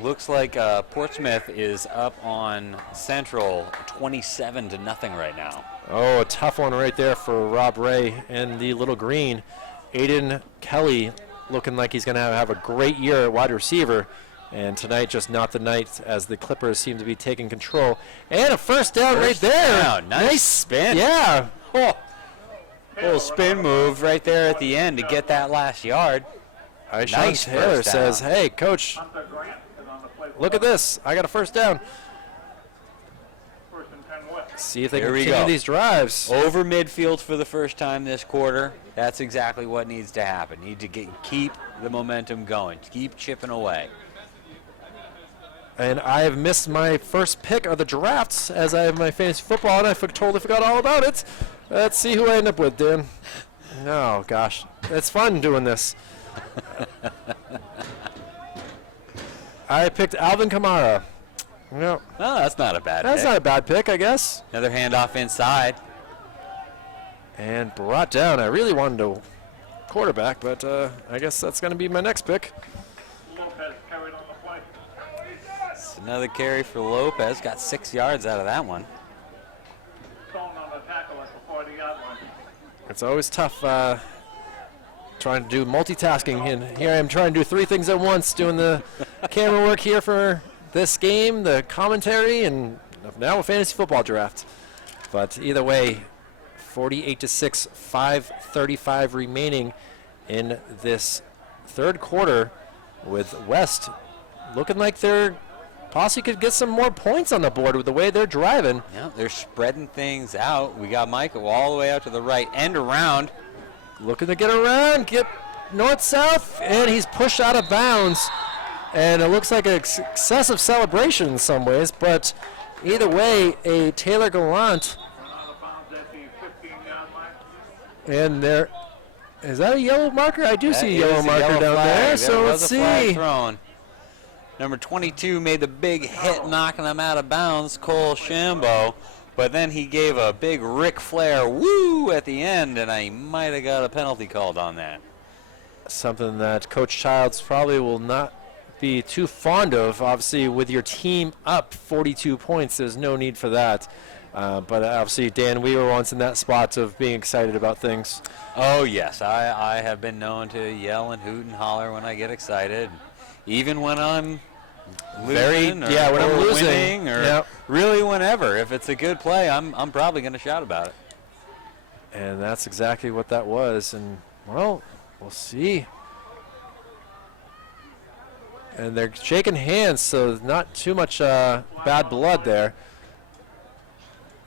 looks like Portsmouth is up on Central 27-0 right now. Oh, a tough one right there for Rob Ray and the Little Green. Aiden Kelly looking like he's going to have a great year at wide receiver. And tonight, just not the night, as the Clippers seem to be taking control. And a first down right there. Down. Nice spin. Yeah. Oh. Little spin move right there at the end to get that last yard. Aishan Nice Taylor first says, down. hey, coach, Hunter Grant is on the play. look at this. I got a first down. 1st and 10 west. See if they Here can we continue go. these drives. Over midfield for the first time this quarter. That's exactly what needs to happen. Need to keep the momentum going. Keep chipping away. And I have missed my first pick of the drafts as I have my fantasy football, and I totally forgot all about it. Let's see who I end up with, Dan. Oh, gosh. It's fun doing this. I picked Alvin Kamara. Well, Oh, that's not a bad that's pick. not a bad pick, I guess. Another handoff inside. And brought down. I really wanted to quarterback, but I guess that's going to be my next pick. Lopez carried on the play. It's another carry for Lopez. Got 6 yards out of that one. Stone on the tackle at the 40-yard line. It's always tough trying to do multitasking, and here I am trying to do 3 things at once, doing the camera work here for this game, the commentary, and now a fantasy football draft. But either way, 48-6, 5:35 remaining in this third quarter, with West looking like they're possibly could get some more points on the board with the way they're driving. Yeah, they're spreading things out. We got Michael all the way out to the right and around. Looking to get around, get north-south, and he's pushed out of bounds. And it looks like an excessive celebration in some ways, but either way, a Taylor Gallant. Out of bounds at the 15-yard line. And there, is that a yellow marker? I do That see a yellow is a marker yellow down flag. there, so was let's a flag see. thrown. Number 22 made the big hit, knocking him out of bounds, Cole Shambo. But then he gave a big Ric Flair woo at the end, and I might have got a penalty called on that. Something that Coach Childs probably will not be too fond of. Obviously, with your team up 42 points, there's no need for that. But obviously, Dan, we were once in that spot of being excited about things. Oh, yes. I have been known to yell and hoot and holler when I get excited, even when I'm losing when I'm losing. winning, or Yep. really whenever. If it's a good play, I'm probably going to shout about it. And that's exactly what that was. And, well, we'll see. And they're shaking hands, so not too much bad blood there.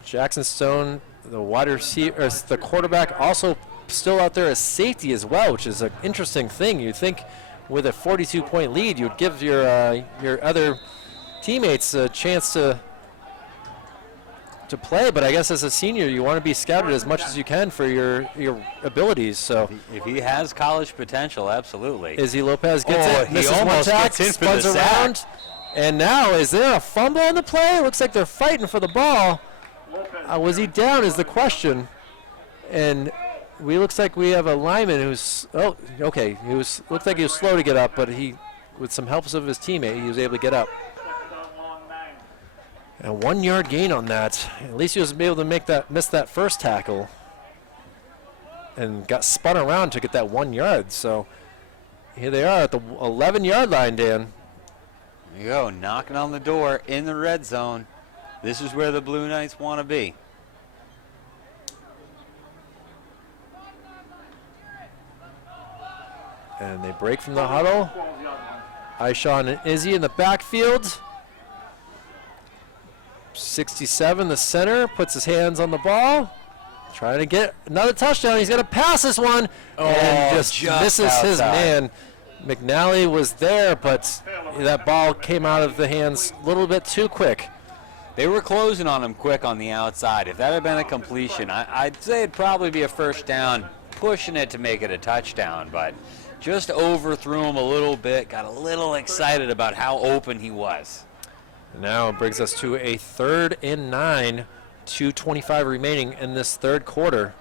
Jackson Stone, the wide receiver, the quarterback, also still out there as safety as well, which is an interesting thing. You'd think with a 42-point lead, you'd give your other teammates a chance to play, but I guess as a senior, you want to be scouted as much as you can for your abilities. So If he has college potential, absolutely. Izzy Lopez gets it, he misses one almost tack, gets in for spins the sack. around, and now is there a fumble on the play? Looks like they're fighting for the ball. Was he down is the question, and looks like we have a lineman who's okay. Looks like he was slow to get up, but he, with some helps of his teammate, he was able to get up. And 1 yard gain on that. At least he was able to miss that first tackle, and got spun around to get that 1 yard. So here they are at the 11-yard line, Dan. There you go, knocking on the door in the red zone. This is where the Blue Knights want to be. And they break from the huddle. Aishan and Izzy in the backfield. 67, the center, puts his hands on the ball. Trying to get another touchdown. He's going to pass this one. And just misses his man. McNally was there, but that ball came out of the hands a little bit too quick. They were closing on him quick on the outside. If that had been a completion, I'd say it'd probably be a first down, pushing it to make it a touchdown, but just overthrew him a little bit, got a little excited about how open he was. Now it brings us to a 3rd and 9, 2:25 remaining in this third quarter.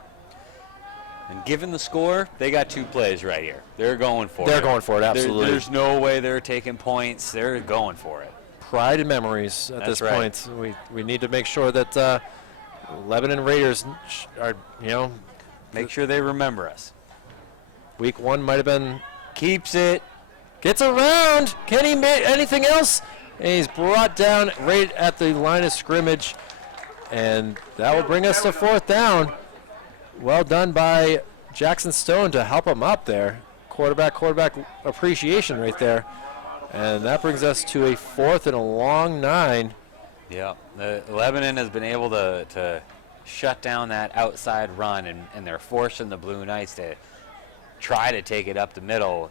And given the score, they got 2 plays right here. They're going for it. They're going for it, absolutely. There's no way they're taking points. They're going for it. Pride and memories at That's this right. point. We need to make sure that Lebanon Raiders are, Make sure they remember us. week 1 might have been, Keeps it. gets around. Can he make anything else? And he's brought down right at the line of scrimmage. And that will bring us to 4th down. Well done by Jackson Stone to help him up there. Quarterback appreciation right there. And that brings us to a 4th and a long 9. Yeah, the Lebanon has been able to shut down that outside run, and they're forcing the Blue Knights to try to take it up the middle.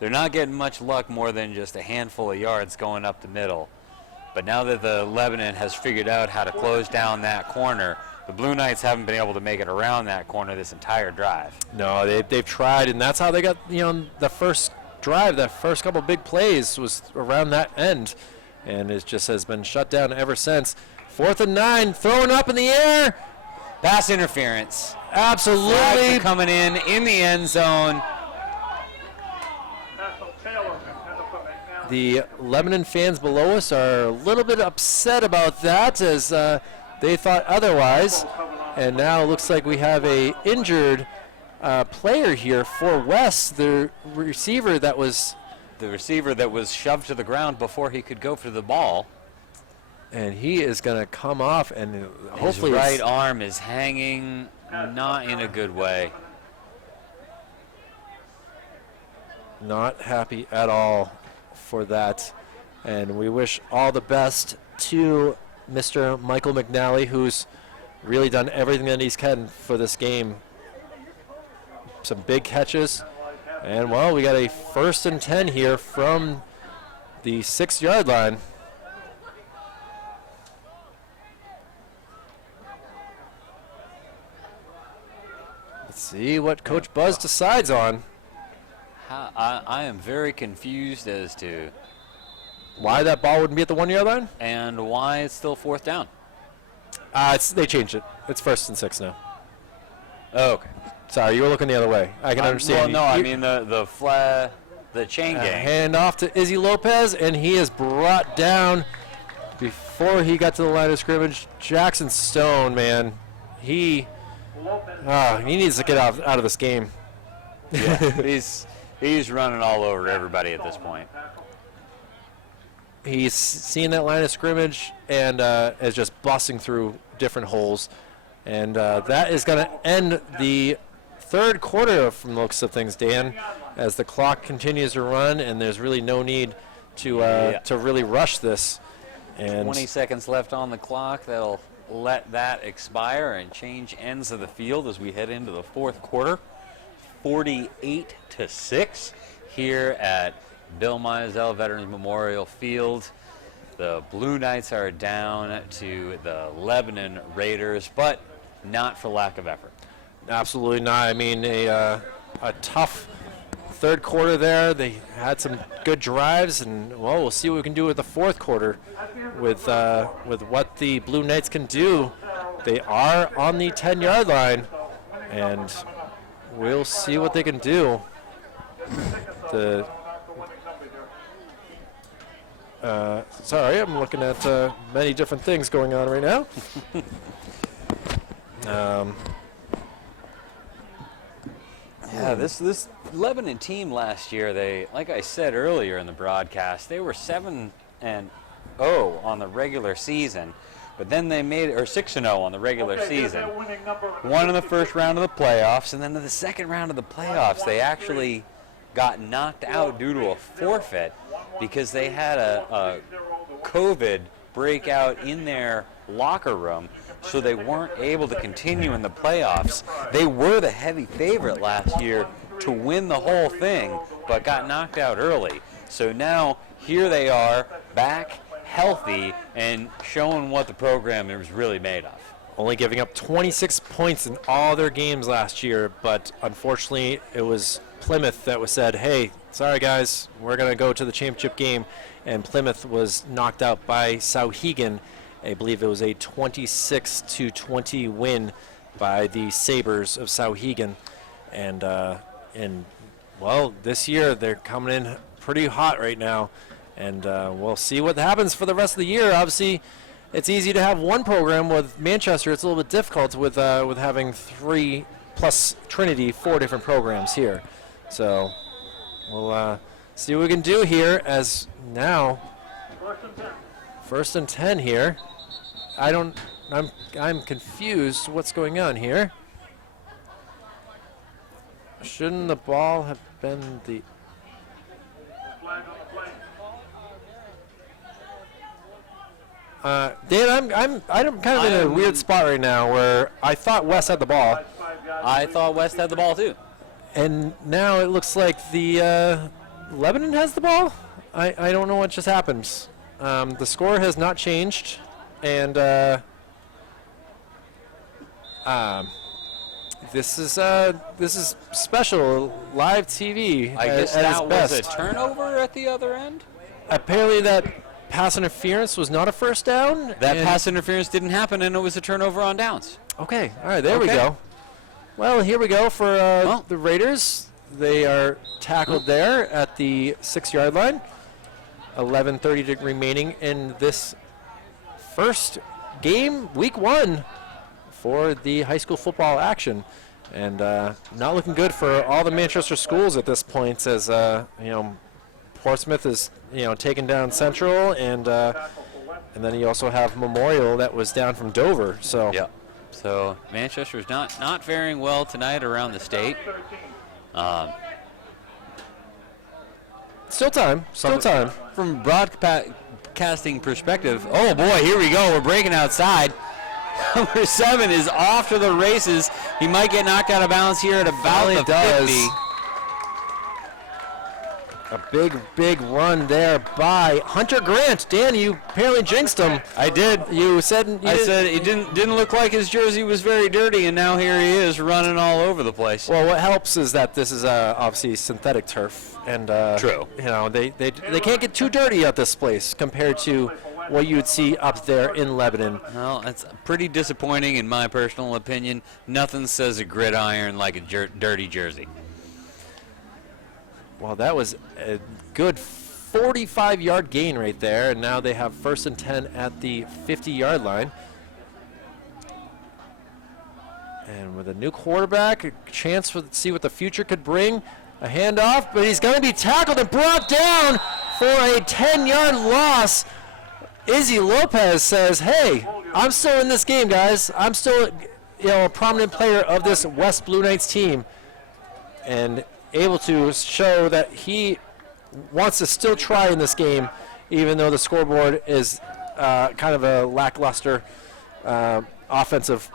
They're not getting much luck more than just a handful of yards going up the middle. But now that the Lebanon has figured out how to close down that corner, the Blue Knights haven't been able to make it around that corner this entire drive. No, they've tried, and that's how they got, the first drive, that first couple big plays was around that end. And it just has been shut down ever since. 4th and 9, thrown up in the air. Pass interference. Absolutely. Flags are coming in the end zone. the Lebanon fans below us are a little bit upset about that, as they thought otherwise. And now it looks like we have a injured player here for West, the receiver that was shoved to the ground before he could go for the ball. And he is going to come off, and hopefully his right arm is hanging not in a good way. Not happy at all for that. And we wish all the best to Mr. Michael McNally, who's really done everything that he's can for this game. Some big catches. And, well, we got a 1st and 10 here from the 6-yard line. Let's see what Coach Buzz decides on. I am very confused as to why that ball wouldn't be at the 1-yard line and why it's still 4th down. They changed it. It's 1st and 6 now. Oh, okay. Sorry, you were looking the other way. I can understand. Well, no, I mean the chain gang. Hand off to Izzy Lopez, and he is brought down before he got to the line of scrimmage. Jackson Stone, man, he needs to get out of this game. Yeah, he's running all over everybody at this point. He's seeing that line of scrimmage and is just busting through different holes. And that is going to end the 3rd quarter from the looks of things, Dan, as the clock continues to run, and there's really no need to really rush this. And 20 seconds left on the clock. That'll let that expire and change ends of the field as we head into the 4th quarter. 48-6 here at Bill Mizell Veterans Memorial Field. The Blue Knights are down to the Lebanon Raiders, but not for lack of effort. Absolutely not. I mean, a tough 3rd quarter there. They had some good drives, and, well, we'll see what we can do with the 4th quarter with what the Blue Knights can do. They are on the 10-yard line, and we'll see what they can do. Sorry, I'm looking at many different things going on right now. Yeah, this Lebanon team last year, they, like I said earlier in the broadcast, they were 7-0 on the regular season, but then they made it, or 6-0 on the regular season. Won in the 1st round of the playoffs, and then in the 2nd round of the playoffs, they actually got knocked out due to a forfeit because they had a COVID breakout in their locker room, so they weren't able to continue in the playoffs. They were the heavy favorite last year to win the whole thing, but got knocked out early. So now here they are, back healthy and showing what the program is really made of. Only giving up 26 points in all their games last year, but unfortunately it was Plymouth that was said, hey, sorry guys, we're going to go to the championship game, and Plymouth was knocked out by Sauhegan. I believe it was a 26-20 win by the Sabres of Sauhegan. And well, this year they're coming in pretty hot right now, and we'll see what happens for the rest of the year. Obviously, it's easy to have one program. With Manchester, it's a little bit difficult with having 3 plus Trinity, 4 different programs here. So we'll see what we can do here, as now 1st and 10 here. I'm confused what's going on here. Shouldn't the ball have been the... Dan, I'm kind of in a weird spot right now where I thought West had the ball. I thought West had the ball too. And now it looks like the Lebanon has the ball. I don't know what just happened. The score has not changed, and this is special live TV. I guess that was a turnover at the other end. Apparently, that pass interference was not a first down. That pass interference didn't happen, and it was a turnover on downs. Okay, all right, there we go. Well, here we go for the Raiders. They are tackled there at the 6-yard line. 11:30 remaining in this first game, week 1 for the high school football action. And not looking good for all the Manchester schools at this point, as Portsmouth is taking down Central, and then you also have Memorial that was down from Dover. So yeah. So Manchester's not faring well tonight around the state. Still time. From broadcasting perspective, oh boy, here we go. We're breaking outside. Number 7 is off to the races. He might get knocked out of bounds here at about the 50. A big run there by Hunter Grant. Dan, you apparently jinxed him. I did. You said I said it didn't look like his jersey was very dirty, and now here he is running all over the place. Well, what helps is that this is obviously synthetic turf, and True. They can't get too dirty at this place compared to what you would see up there in Lebanon. Well, that's pretty disappointing in my personal opinion. Nothing says a gridiron like a dirty jersey. Well, that was a good 45-yard gain right there, and now they have 1st and 10 at the 50-yard line. And with a new quarterback, a chance to see what the future could bring. A handoff, but he's going to be tackled and brought down for a 10-yard loss. Izzy Lopez says, hey, I'm still in this game, guys. I'm still a prominent player of this West Blue Knights team. And able to show that he wants to still try in this game, even though the scoreboard is kind of a lackluster offensive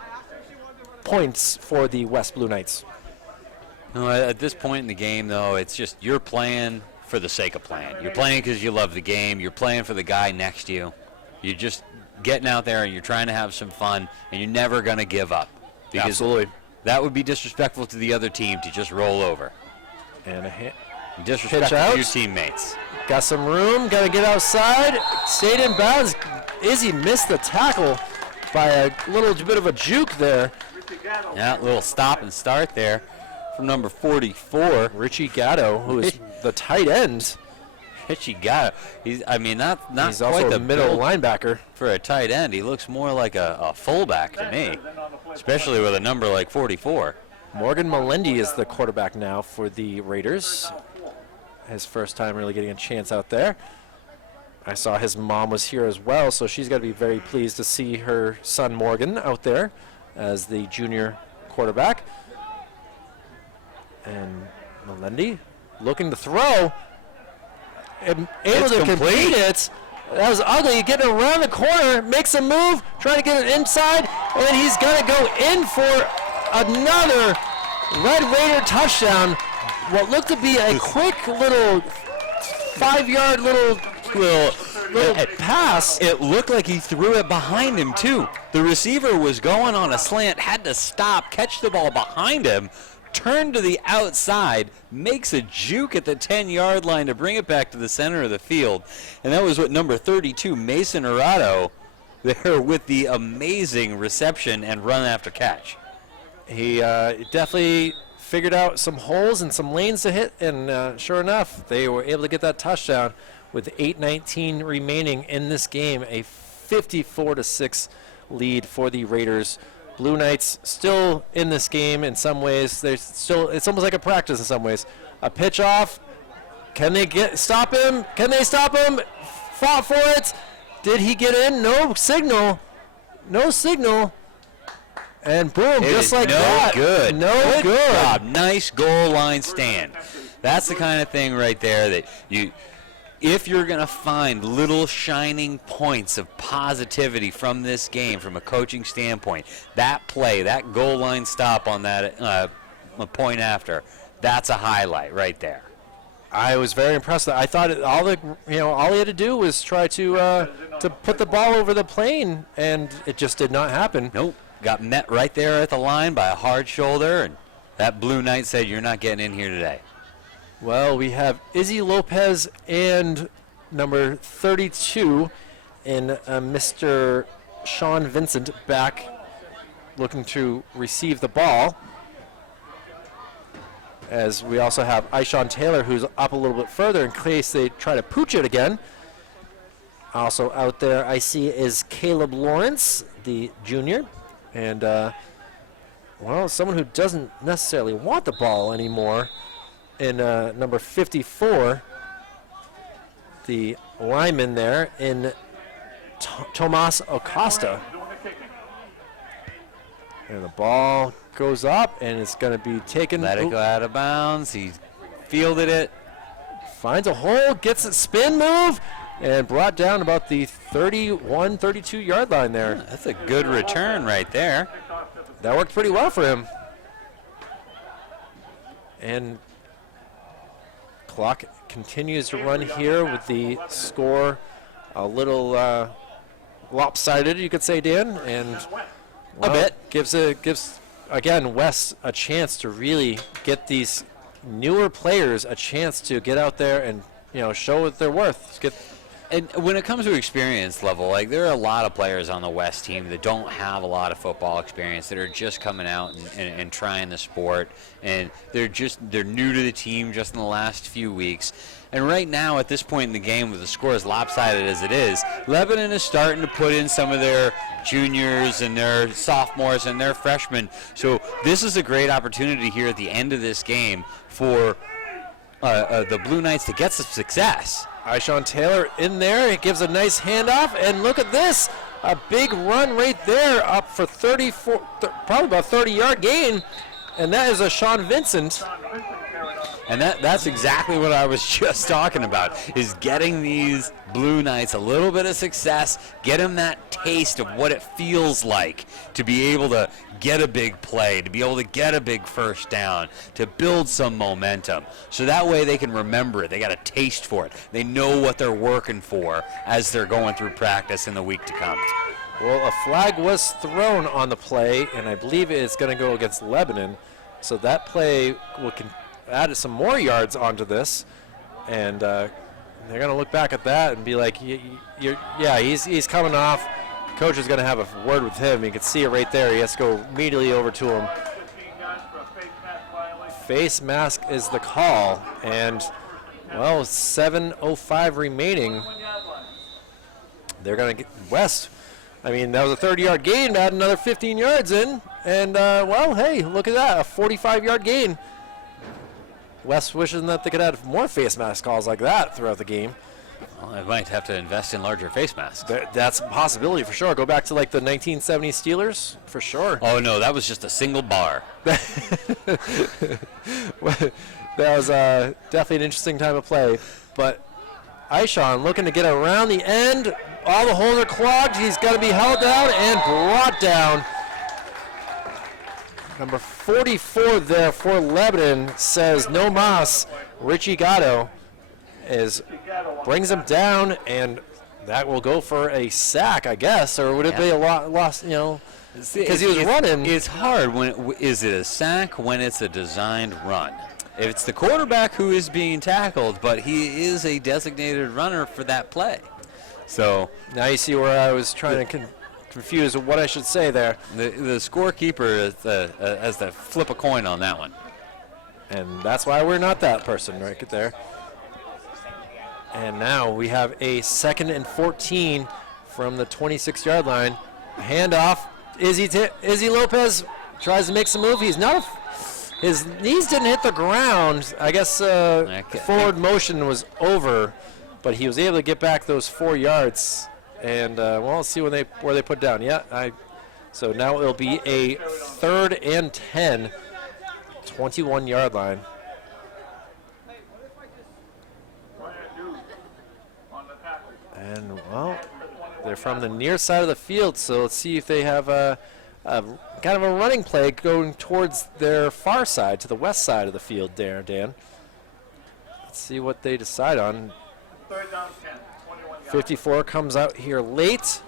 points for the West Blue Knights. No, at this point in the game, though, it's just you're playing for the sake of playing. You're playing because you love the game. You're playing for the guy next to you. You're just getting out there and you're trying to have some fun, and you're never going to give up. Because Absolutely. That would be disrespectful to the other team to just roll over. And a Disrespectful out. to your teammates. Got some room, got to get outside, stayed in bounds. Izzy missed the tackle by a little bit of a juke there. Yeah, a little stop and start there from number 44. Richie Gatto, who is the tight end. Richie Gatto. He's not He's quite also the a middle build linebacker. for a tight end. He looks more like a fullback to me, especially with a number like 44. Morgan Melendi is the quarterback now for the Raiders. His first time really getting a chance out there. I saw his mom was here as well, so she's got to be very pleased to see her son Morgan out there as the junior quarterback. And Melendi looking to throw. Able It's to complete. complete it. That was ugly. Getting around the corner, makes a move, trying to get it inside, and he's going to go in for another Red Raider touchdown. What looked to be a quick little 5-yard little pass. It looked like he threw it behind him, too. The receiver was going on a slant, had to stop, catch the ball behind him, turn to the outside, makes a juke at the 10-yard line to bring it back to the center of the field. And that was what number 32, Mason Arado, there with the amazing reception and run after catch. He definitely figured out some holes and some lanes to hit, and sure enough, they were able to get that touchdown with 8:19 remaining in this game, a 54-6 lead for the Raiders. Blue Knights still in this game in some ways. It's almost like a practice in some ways. A pitch off. Can they stop him? Can they stop him? Fought for it. Did he get in? No signal. No signal. And boom, just like that. Good. No good. Job. Nice goal line stand. That's the kind of thing right there that if you're going to find little shining points of positivity from this game, from a coaching standpoint, that play, that goal line stop on that point after, that's a highlight right there. I was very impressed. I thought all he had to do was try to put the ball over the plane, and it just did not happen. Nope. Got met right there at the line by a hard shoulder, and that Blue Knight said, "You're not getting in here today." Well, we have Izzy Lopez and number 32 and Mr. Sean Vincent back looking to receive the ball. As we also have Ishawn Taylor, who's up a little bit further in case they try to pooch it again. Also out there I see is Caleb Lawrence, the junior. And, well, someone who doesn't necessarily want the ball anymore in number 54, the lineman there in Tomas Acosta. And the ball goes up, and it's going to be taken. Let it go out of bounds. He fielded it. Finds a hole, gets a spin move, and brought down about the 31, 32-yard line there. Yeah, that's a good return right there. That worked pretty well for him. And clock continues to run here with the score a little lopsided, you could say, Dan, and A bit. gives again West a chance to really get these newer players a chance to get out there and show what they're worth. And when it comes to experience level, like there are a lot of players on the West team that don't have a lot of football experience, that are just coming out and trying the sport, and they're new to the team just in the last few weeks. And right now, at this point in the game, with the score as lopsided as it is, Lebanon is starting to put in some of their juniors and their sophomores and their freshmen. So this is a great opportunity here at the end of this game for the Blue Knights to get some success. Ishawn Taylor in there. He gives a nice handoff, and look at this. A big run right there up for 34, probably about 30-yard gain, and that is a Sean Vincent. And that's exactly what I was just talking about, is getting these Blue Knights a little bit of success, get them that taste of what it feels like to be able to get a big play, to be able to get a big first down, to build some momentum. So that way they can remember it. They got a taste for it. They know what they're working for as they're going through practice in the week to come. Well, a flag was thrown on the play, and I believe it's going to go against Lebanon. So that play will add some more yards onto this, and they're going to look back at that and be like, yeah, he's coming off. Coach is going to have a word with him. You can see it right there. He has to go immediately over to him. Face mask is the call, and, well, 7:05 remaining. They're going to get West. I mean, that was a 30-yard gain to add another 15 yards in, and, well, hey, look at that, a 45-yard gain. West wishing that they could add more face mask calls like that throughout the game. Well, I might have to invest in larger face masks. That's a possibility for sure. Go back to like the 1970 Steelers for sure. Oh, no, that was just a single bar. That was definitely an interesting time of play. But Ishawn looking to get around the end. All the holes are clogged. He's got to be held down and brought down. Number 44 there for Lebanon says no mas. Richie Gatto brings him down, and that will go for a sack, I guess, or would it be a loss? Because he was running. It's hard is it a sack when it's a designed run? If it's the quarterback who is being tackled, but he is a designated runner for that play. So now you see where I was trying to confuse what I should say there. The scorekeeper has to flip a coin on that one. And that's why we're not that person right there. And now we have a 2nd and 14 from the 26-yard line. Handoff. Izzy Lopez tries to make some move. He's not. His knees didn't hit the ground. I guess forward motion was over, but he was able to get back those 4 yards. And well, let's see where they put down. Yeah. So now it'll be a 3rd and 10, 21-yard line. And, well, they're from the near side of the field, so let's see if they have a kind of a running play going towards their far side, to the west side of the field there, Dan. Let's see what they decide on. 3rd down 10, 21 yards. 54 comes out here late.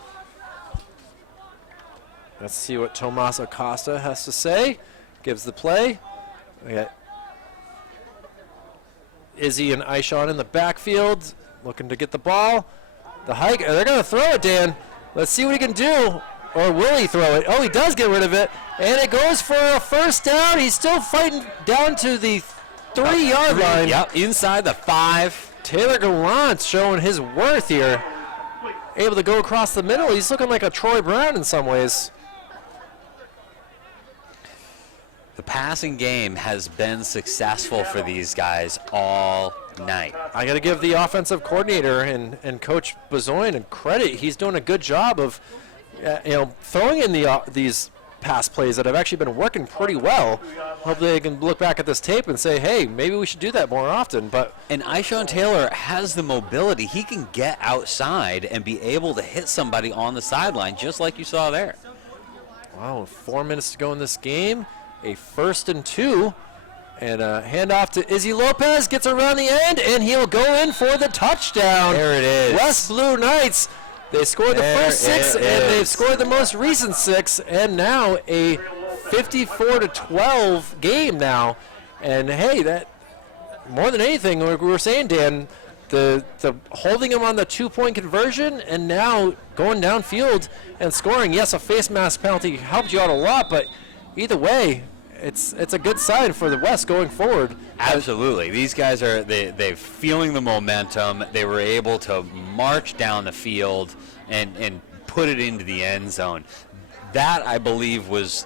Let's see what Tomas Acosta has to say. Gives the play. We got Izzy and Ishawn in the backfield, looking to get the ball. The hike, they're going to throw it, Dan. Let's see what he can do. Or will he throw it? Oh, he does get rid of it. And it goes for a first down. He's still fighting down to the 3-yard line. Yep, inside the 5. Taylor Gallant showing his worth here. able to go across the middle. He's looking like a Troy Brown in some ways. The passing game has been successful for these guys all night. I got to give the offensive coordinator and Coach Bezoin credit. He's doing a good job of, throwing in these pass plays that have actually been working pretty well. Hopefully they can look back at this tape and say, hey, maybe we should do that more often. And Ishawn Taylor has the mobility. He can get outside and be able to hit somebody on the sideline, just like you saw there. Wow, 4 minutes to go in this game. A 1st and 2. And a handoff to Izzy Lopez. Gets around the end, and he'll go in for the touchdown. There it is. West Blue Knights. They scored the first 6, and they've scored the most recent 6, and now a 54-12 game now. And hey, that more than anything, like we were saying, Dan, the holding them on the 2-point conversion, and now going downfield and scoring. Yes, a face mask penalty helped you out a lot, but either way, it's a good sign for the West going forward. Absolutely. These guys are they're feeling the momentum. They were able to march down the field and put it into the end zone. That, I believe, was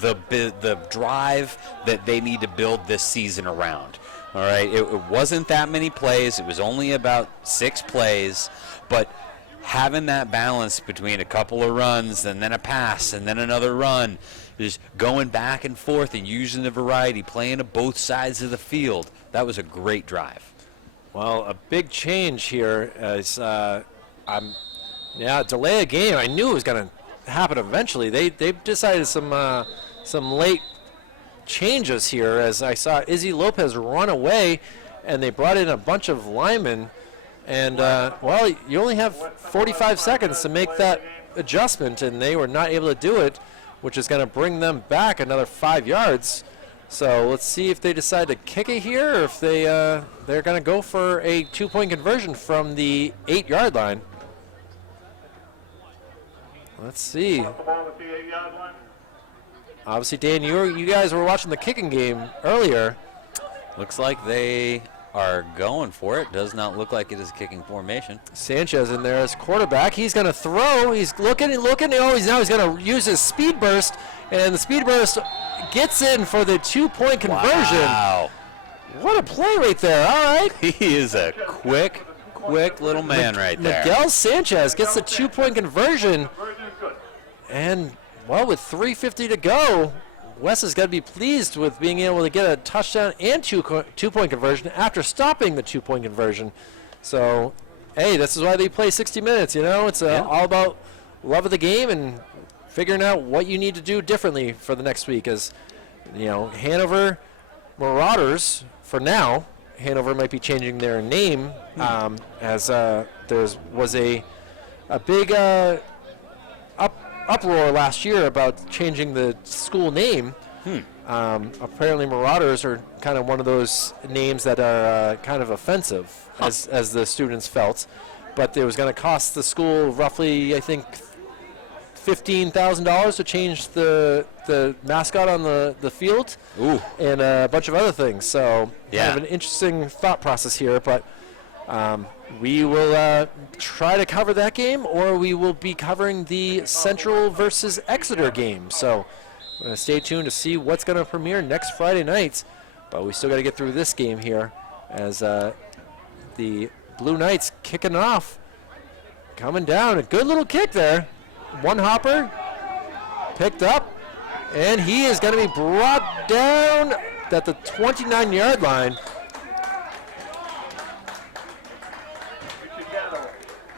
the drive that they need to build this season around. All right, it wasn't that many plays. It was only about 6 plays, but having that balance between a couple of runs and then a pass and then another run, just going back and forth and using the variety, playing to both sides of the field. That was a great drive. Well, a big change here is delay a game. I knew it was going to happen eventually. They decided some late changes here as I saw Izzy Lopez run away, and they brought in a bunch of linemen. And, you only have 45 seconds to make that adjustment, and they were not able to do it, which is going to bring them back another 5 yards. So let's see if they decide to kick it here, or if they're going to go for a 2-point conversion from the 8-yard line. Let's see. Obviously, Dan, you guys were watching the kicking game earlier. Looks like they are going for it. Does not look like it is a kicking formation. Sanchez in there as quarterback. He's going to throw. He's looking. Oh, he's going to use his speed burst, and the speed burst gets in for the 2-point conversion. Wow. What a play right there. All right. He is a quick little man right there. Miguel Sanchez gets the 2-point conversion. And, well, with 3:50 to go, Wes is going to be pleased with being able to get a touchdown and 2-point conversion after stopping the 2-point conversion. So, hey, this is why they play 60 minutes, It's all about love of the game and figuring out what you need to do differently for the next week. As, Hanover Marauders, for now, Hanover might be changing their name as there was a big uproar last year about changing the school name. Apparently Marauders are kind of one of those names that are kind of offensive, as the students felt. But it was going to cost the school roughly, I think, $15,000 to change the mascot on the field. Ooh. And a bunch of other things. So yeah, kind of an interesting thought process here. But we will try to cover that game, or we will be covering the Central versus Exeter game. So we're going to stay tuned to see what's going to premiere next Friday night. But we still got to get through this game here as the Blue Knights kicking off. Coming down. A good little kick there. One hopper picked up, and he is going to be brought down at the 29-yard line.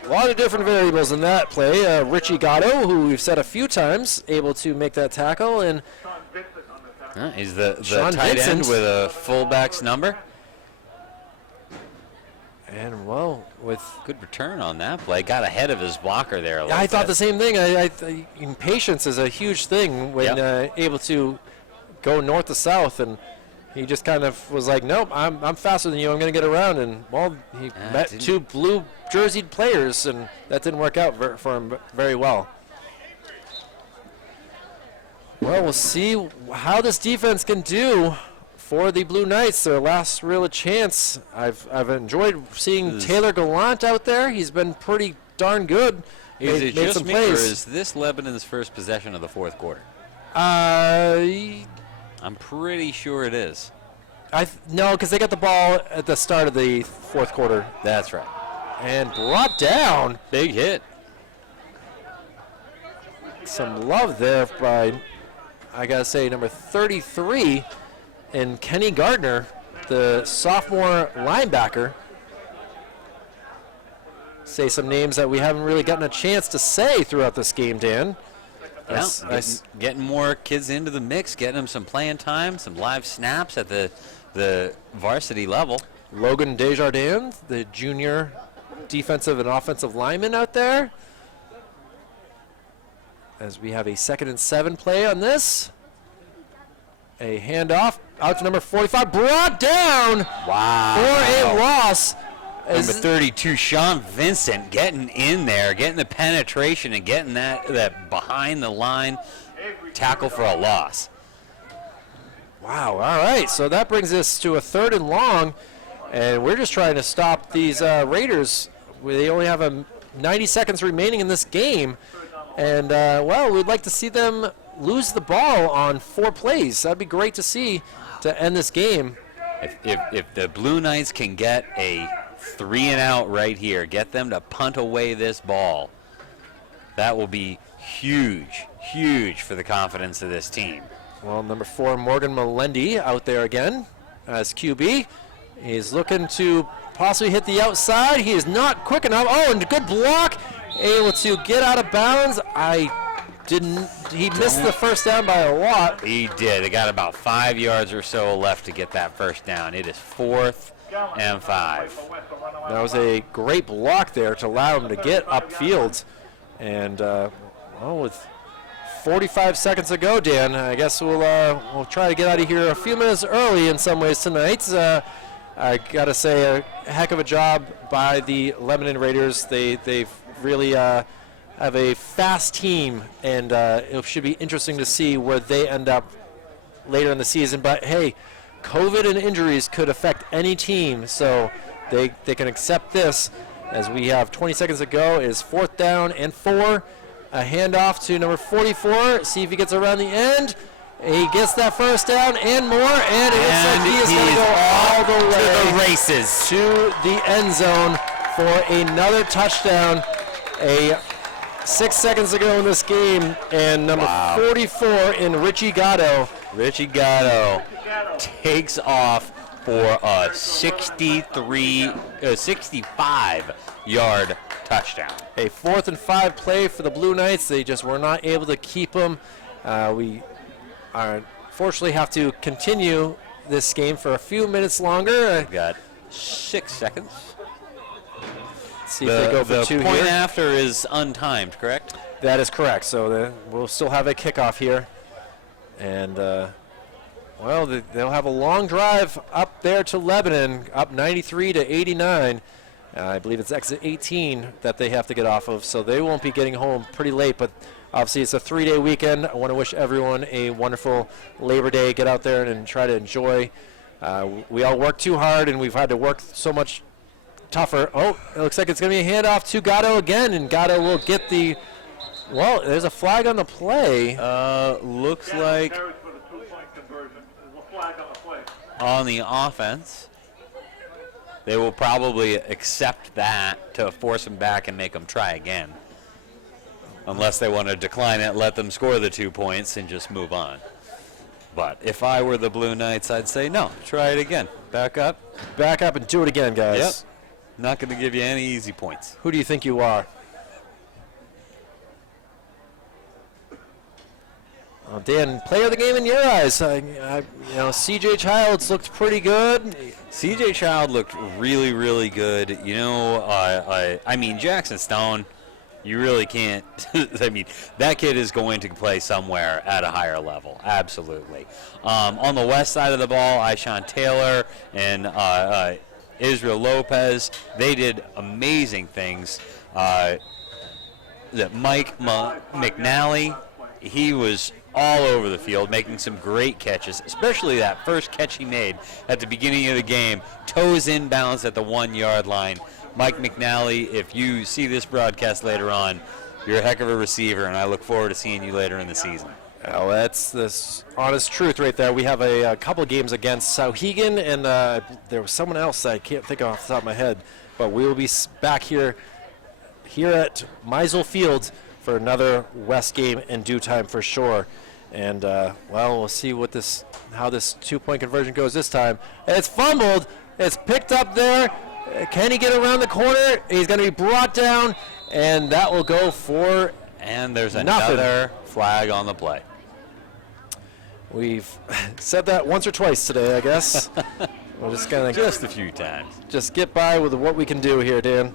A lot of different variables in that play. Richie Gatto, who we've said a few times, able to make that tackle, and he's the Sean tight Vincent end with a fullback's number. And, well, with good return on that play. Got ahead of his blocker there a little I thought bit. the same thing. Patience is a huge thing when able to go north to south, and he just kind of was like, nope, I'm faster than you. I'm going to get around. And, well, he met two blue jerseyed players, and that didn't work out for him very well. Well, we'll see how this defense can do for the Blue Knights. Their last real chance. I've enjoyed seeing Taylor Gallant out there. He's been pretty darn good. Is Made it just some me, or plays. is this Lebanon's first possession of the fourth quarter? I I'm pretty sure it is. no, because they got the ball at the start of the fourth quarter That's right. and brought down. Big hit. Some love there by, I gotta say, number 33 and Kenny Gardner, the sophomore linebacker. Say some names that we haven't really gotten a chance to say throughout this game, Dan. Yeah, getting more kids into the mix, getting them some playing time, some live snaps at the varsity level. Logan Desjardins, the junior defensive and offensive lineman out there. As we have a 2nd and 7 play on this. A handoff out to number 45, brought down Wow. for a loss. Number 32, Sean Vincent, getting in there, getting the penetration and getting that behind the line tackle for a loss. Wow, all right. So that brings us to a 3rd and long, and we're just trying to stop these Raiders. They only have 90 seconds remaining in this game, and, well, we'd like to see them lose the ball on 4 plays. That'd be great to see to end this game. If the Blue Knights can get a 3-and-out right here, get them to punt away this ball, that will be huge, huge for the confidence of this team. Well, number 4, Morgan Melendi out there again as QB. He's looking to possibly hit the outside. He is not quick enough. Oh, and good block. Able to get out of bounds. He missed the first down by a lot. He did. They got about 5 yards or so left to get that first down. It is 4th and 5. That was a great block there to allow him to get upfield. And, well, with 45 seconds to go, Dan, I guess we'll try to get out of here a few minutes early in some ways tonight. I got to say a heck of a job by the Lebanon Raiders. They've really have a fast team, and it should be interesting to see where they end up later in the season. But, hey, COVID and injuries could affect any team, so they can accept this. As we have 20 seconds to go, it is 4th down and 4. A handoff to number 44. See if he gets around the end. He gets that first down and more, and it looks like he is going to go all the way to the races, to the end zone for another touchdown. 6 seconds to go in this game, and number 44 in Richie Gatto. Richie Gatto takes off for a 65-yard touchdown. A 4th and 5 play for the Blue Knights. They just were not able to keep him. We unfortunately have to continue this game for a few minutes longer. Got 6 seconds. See if they go for 2 The point here. after is untimed, correct? That is correct. So we'll still have a kickoff here. And, well, they'll have a long drive up there to Lebanon, up 93 to 89. I believe it's exit 18 that they have to get off of, so they won't be getting home pretty late. But obviously it's a 3-day weekend. I want to wish everyone a wonderful Labor Day. Get out there and try to enjoy. We all work too hard, and we've had to work so much tougher. Oh, it looks like it's going to be a handoff to Gatto again, and Gatto will get the – well, there's a flag on the play. Looks like Carries for the 2-point conversion. There's a flag on the play. on the offense, they will probably accept that to force them back and make them try again. Unless they want to decline it, let them score the 2 points and just move on. But if I were the Blue Knights, I'd say no, try it again. Back up. Back up and do it again, guys. Yep. Not going to give you any easy points. Who do you think you are? Well, Dan, player of the game in your eyes. C.J. Childs looked pretty good. C.J. Child looked really, really good. You know, I mean, Jackson Stone, you really can't. I mean, that kid is going to play somewhere at a higher level. Absolutely. On the west side of the ball, Ishan Taylor and Israel Lopez, they did amazing things. That Mike McNally, he was all over the field, making some great catches, especially that first catch he made at the beginning of the game, toes inbounds at the 1-yard line. Mike McNally, if you see this broadcast later on, you're a heck of a receiver, and I look forward to seeing you later in the season. Well, that's this honest truth right there. We have a couple games against Sauhegan, and there was someone else I can't think of off the top of my head, but we will be back here at Meisel Field for another West game in due time for sure. And well, we'll see how this 2-point conversion goes this time. It's fumbled. It's picked up there. Can he get around the corner? He's going to be brought down, and that will go for and there's nothing. Another flag on the play. We've said that once or twice today, I guess. We're just going to Just a few times. just get by with what we can do here, Dan.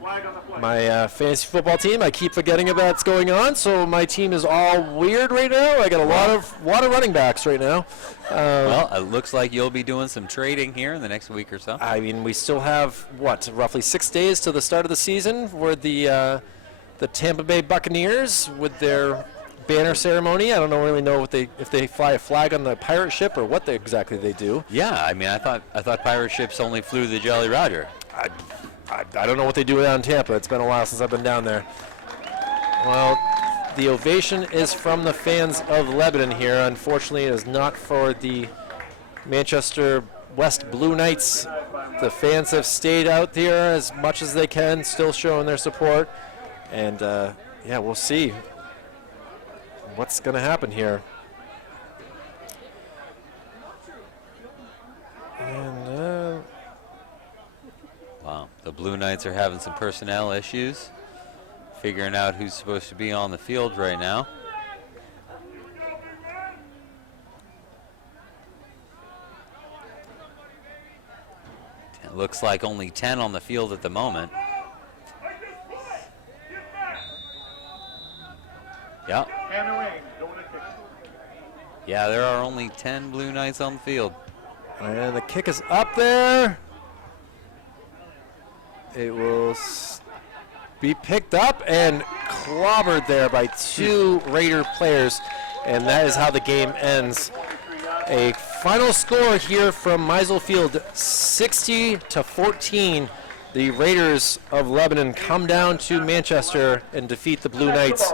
Flag on the play. My fantasy football team, I keep forgetting about what's going on, so my team is all weird right now. I got a lot of running backs right now. Well, it looks like you'll be doing some trading here in the next week or so. I mean, we still have, roughly 6 days to the start of the season for the Tampa Bay Buccaneers with their banner ceremony. I don't really know if they fly a flag on the pirate ship or what exactly they do. Yeah, I mean, I thought pirate ships only flew the Jolly Roger. I don't know what they do down in Tampa. It's been a while since I've been down there. Well, the ovation is from the fans of Lebanon here. Unfortunately, it is not for the Manchester West Blue Knights. The fans have stayed out there as much as they can, still showing their support. And, yeah, we'll see what's going to happen here. And, Wow, the Blue Knights are having some personnel issues, figuring out who's supposed to be on the field right now. It looks like only 10 on the field at the moment. Yeah. Yeah, there are only 10 Blue Knights on the field. and the kick is up there. It will be picked up and clobbered there by two Raider players, and that is how the game ends. A final score here from Meisel Field, 60-14. The Raiders of Lebanon come down to Manchester and defeat the Blue Knights.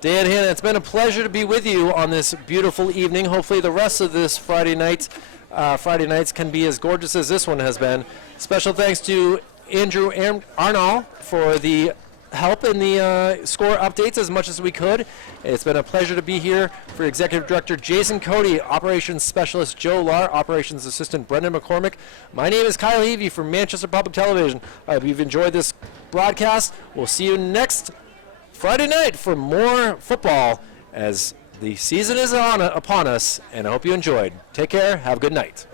Dan Hanna, it's been a pleasure to be with you on this beautiful evening. Hopefully the rest of this Friday nights can be as gorgeous as this one has been. Special thanks to Andrew Arnall for the help in the score updates as much as we could. It's been a pleasure to be here for Executive Director Jason Cody, Operations Specialist Joe Lahr, Operations Assistant Brendan McCormick. My name is Kyle Levy from Manchester Public Television. I hope you've enjoyed this broadcast. We'll see you next Friday night for more football as the season is upon us, and I hope you enjoyed. Take care. Have a good night.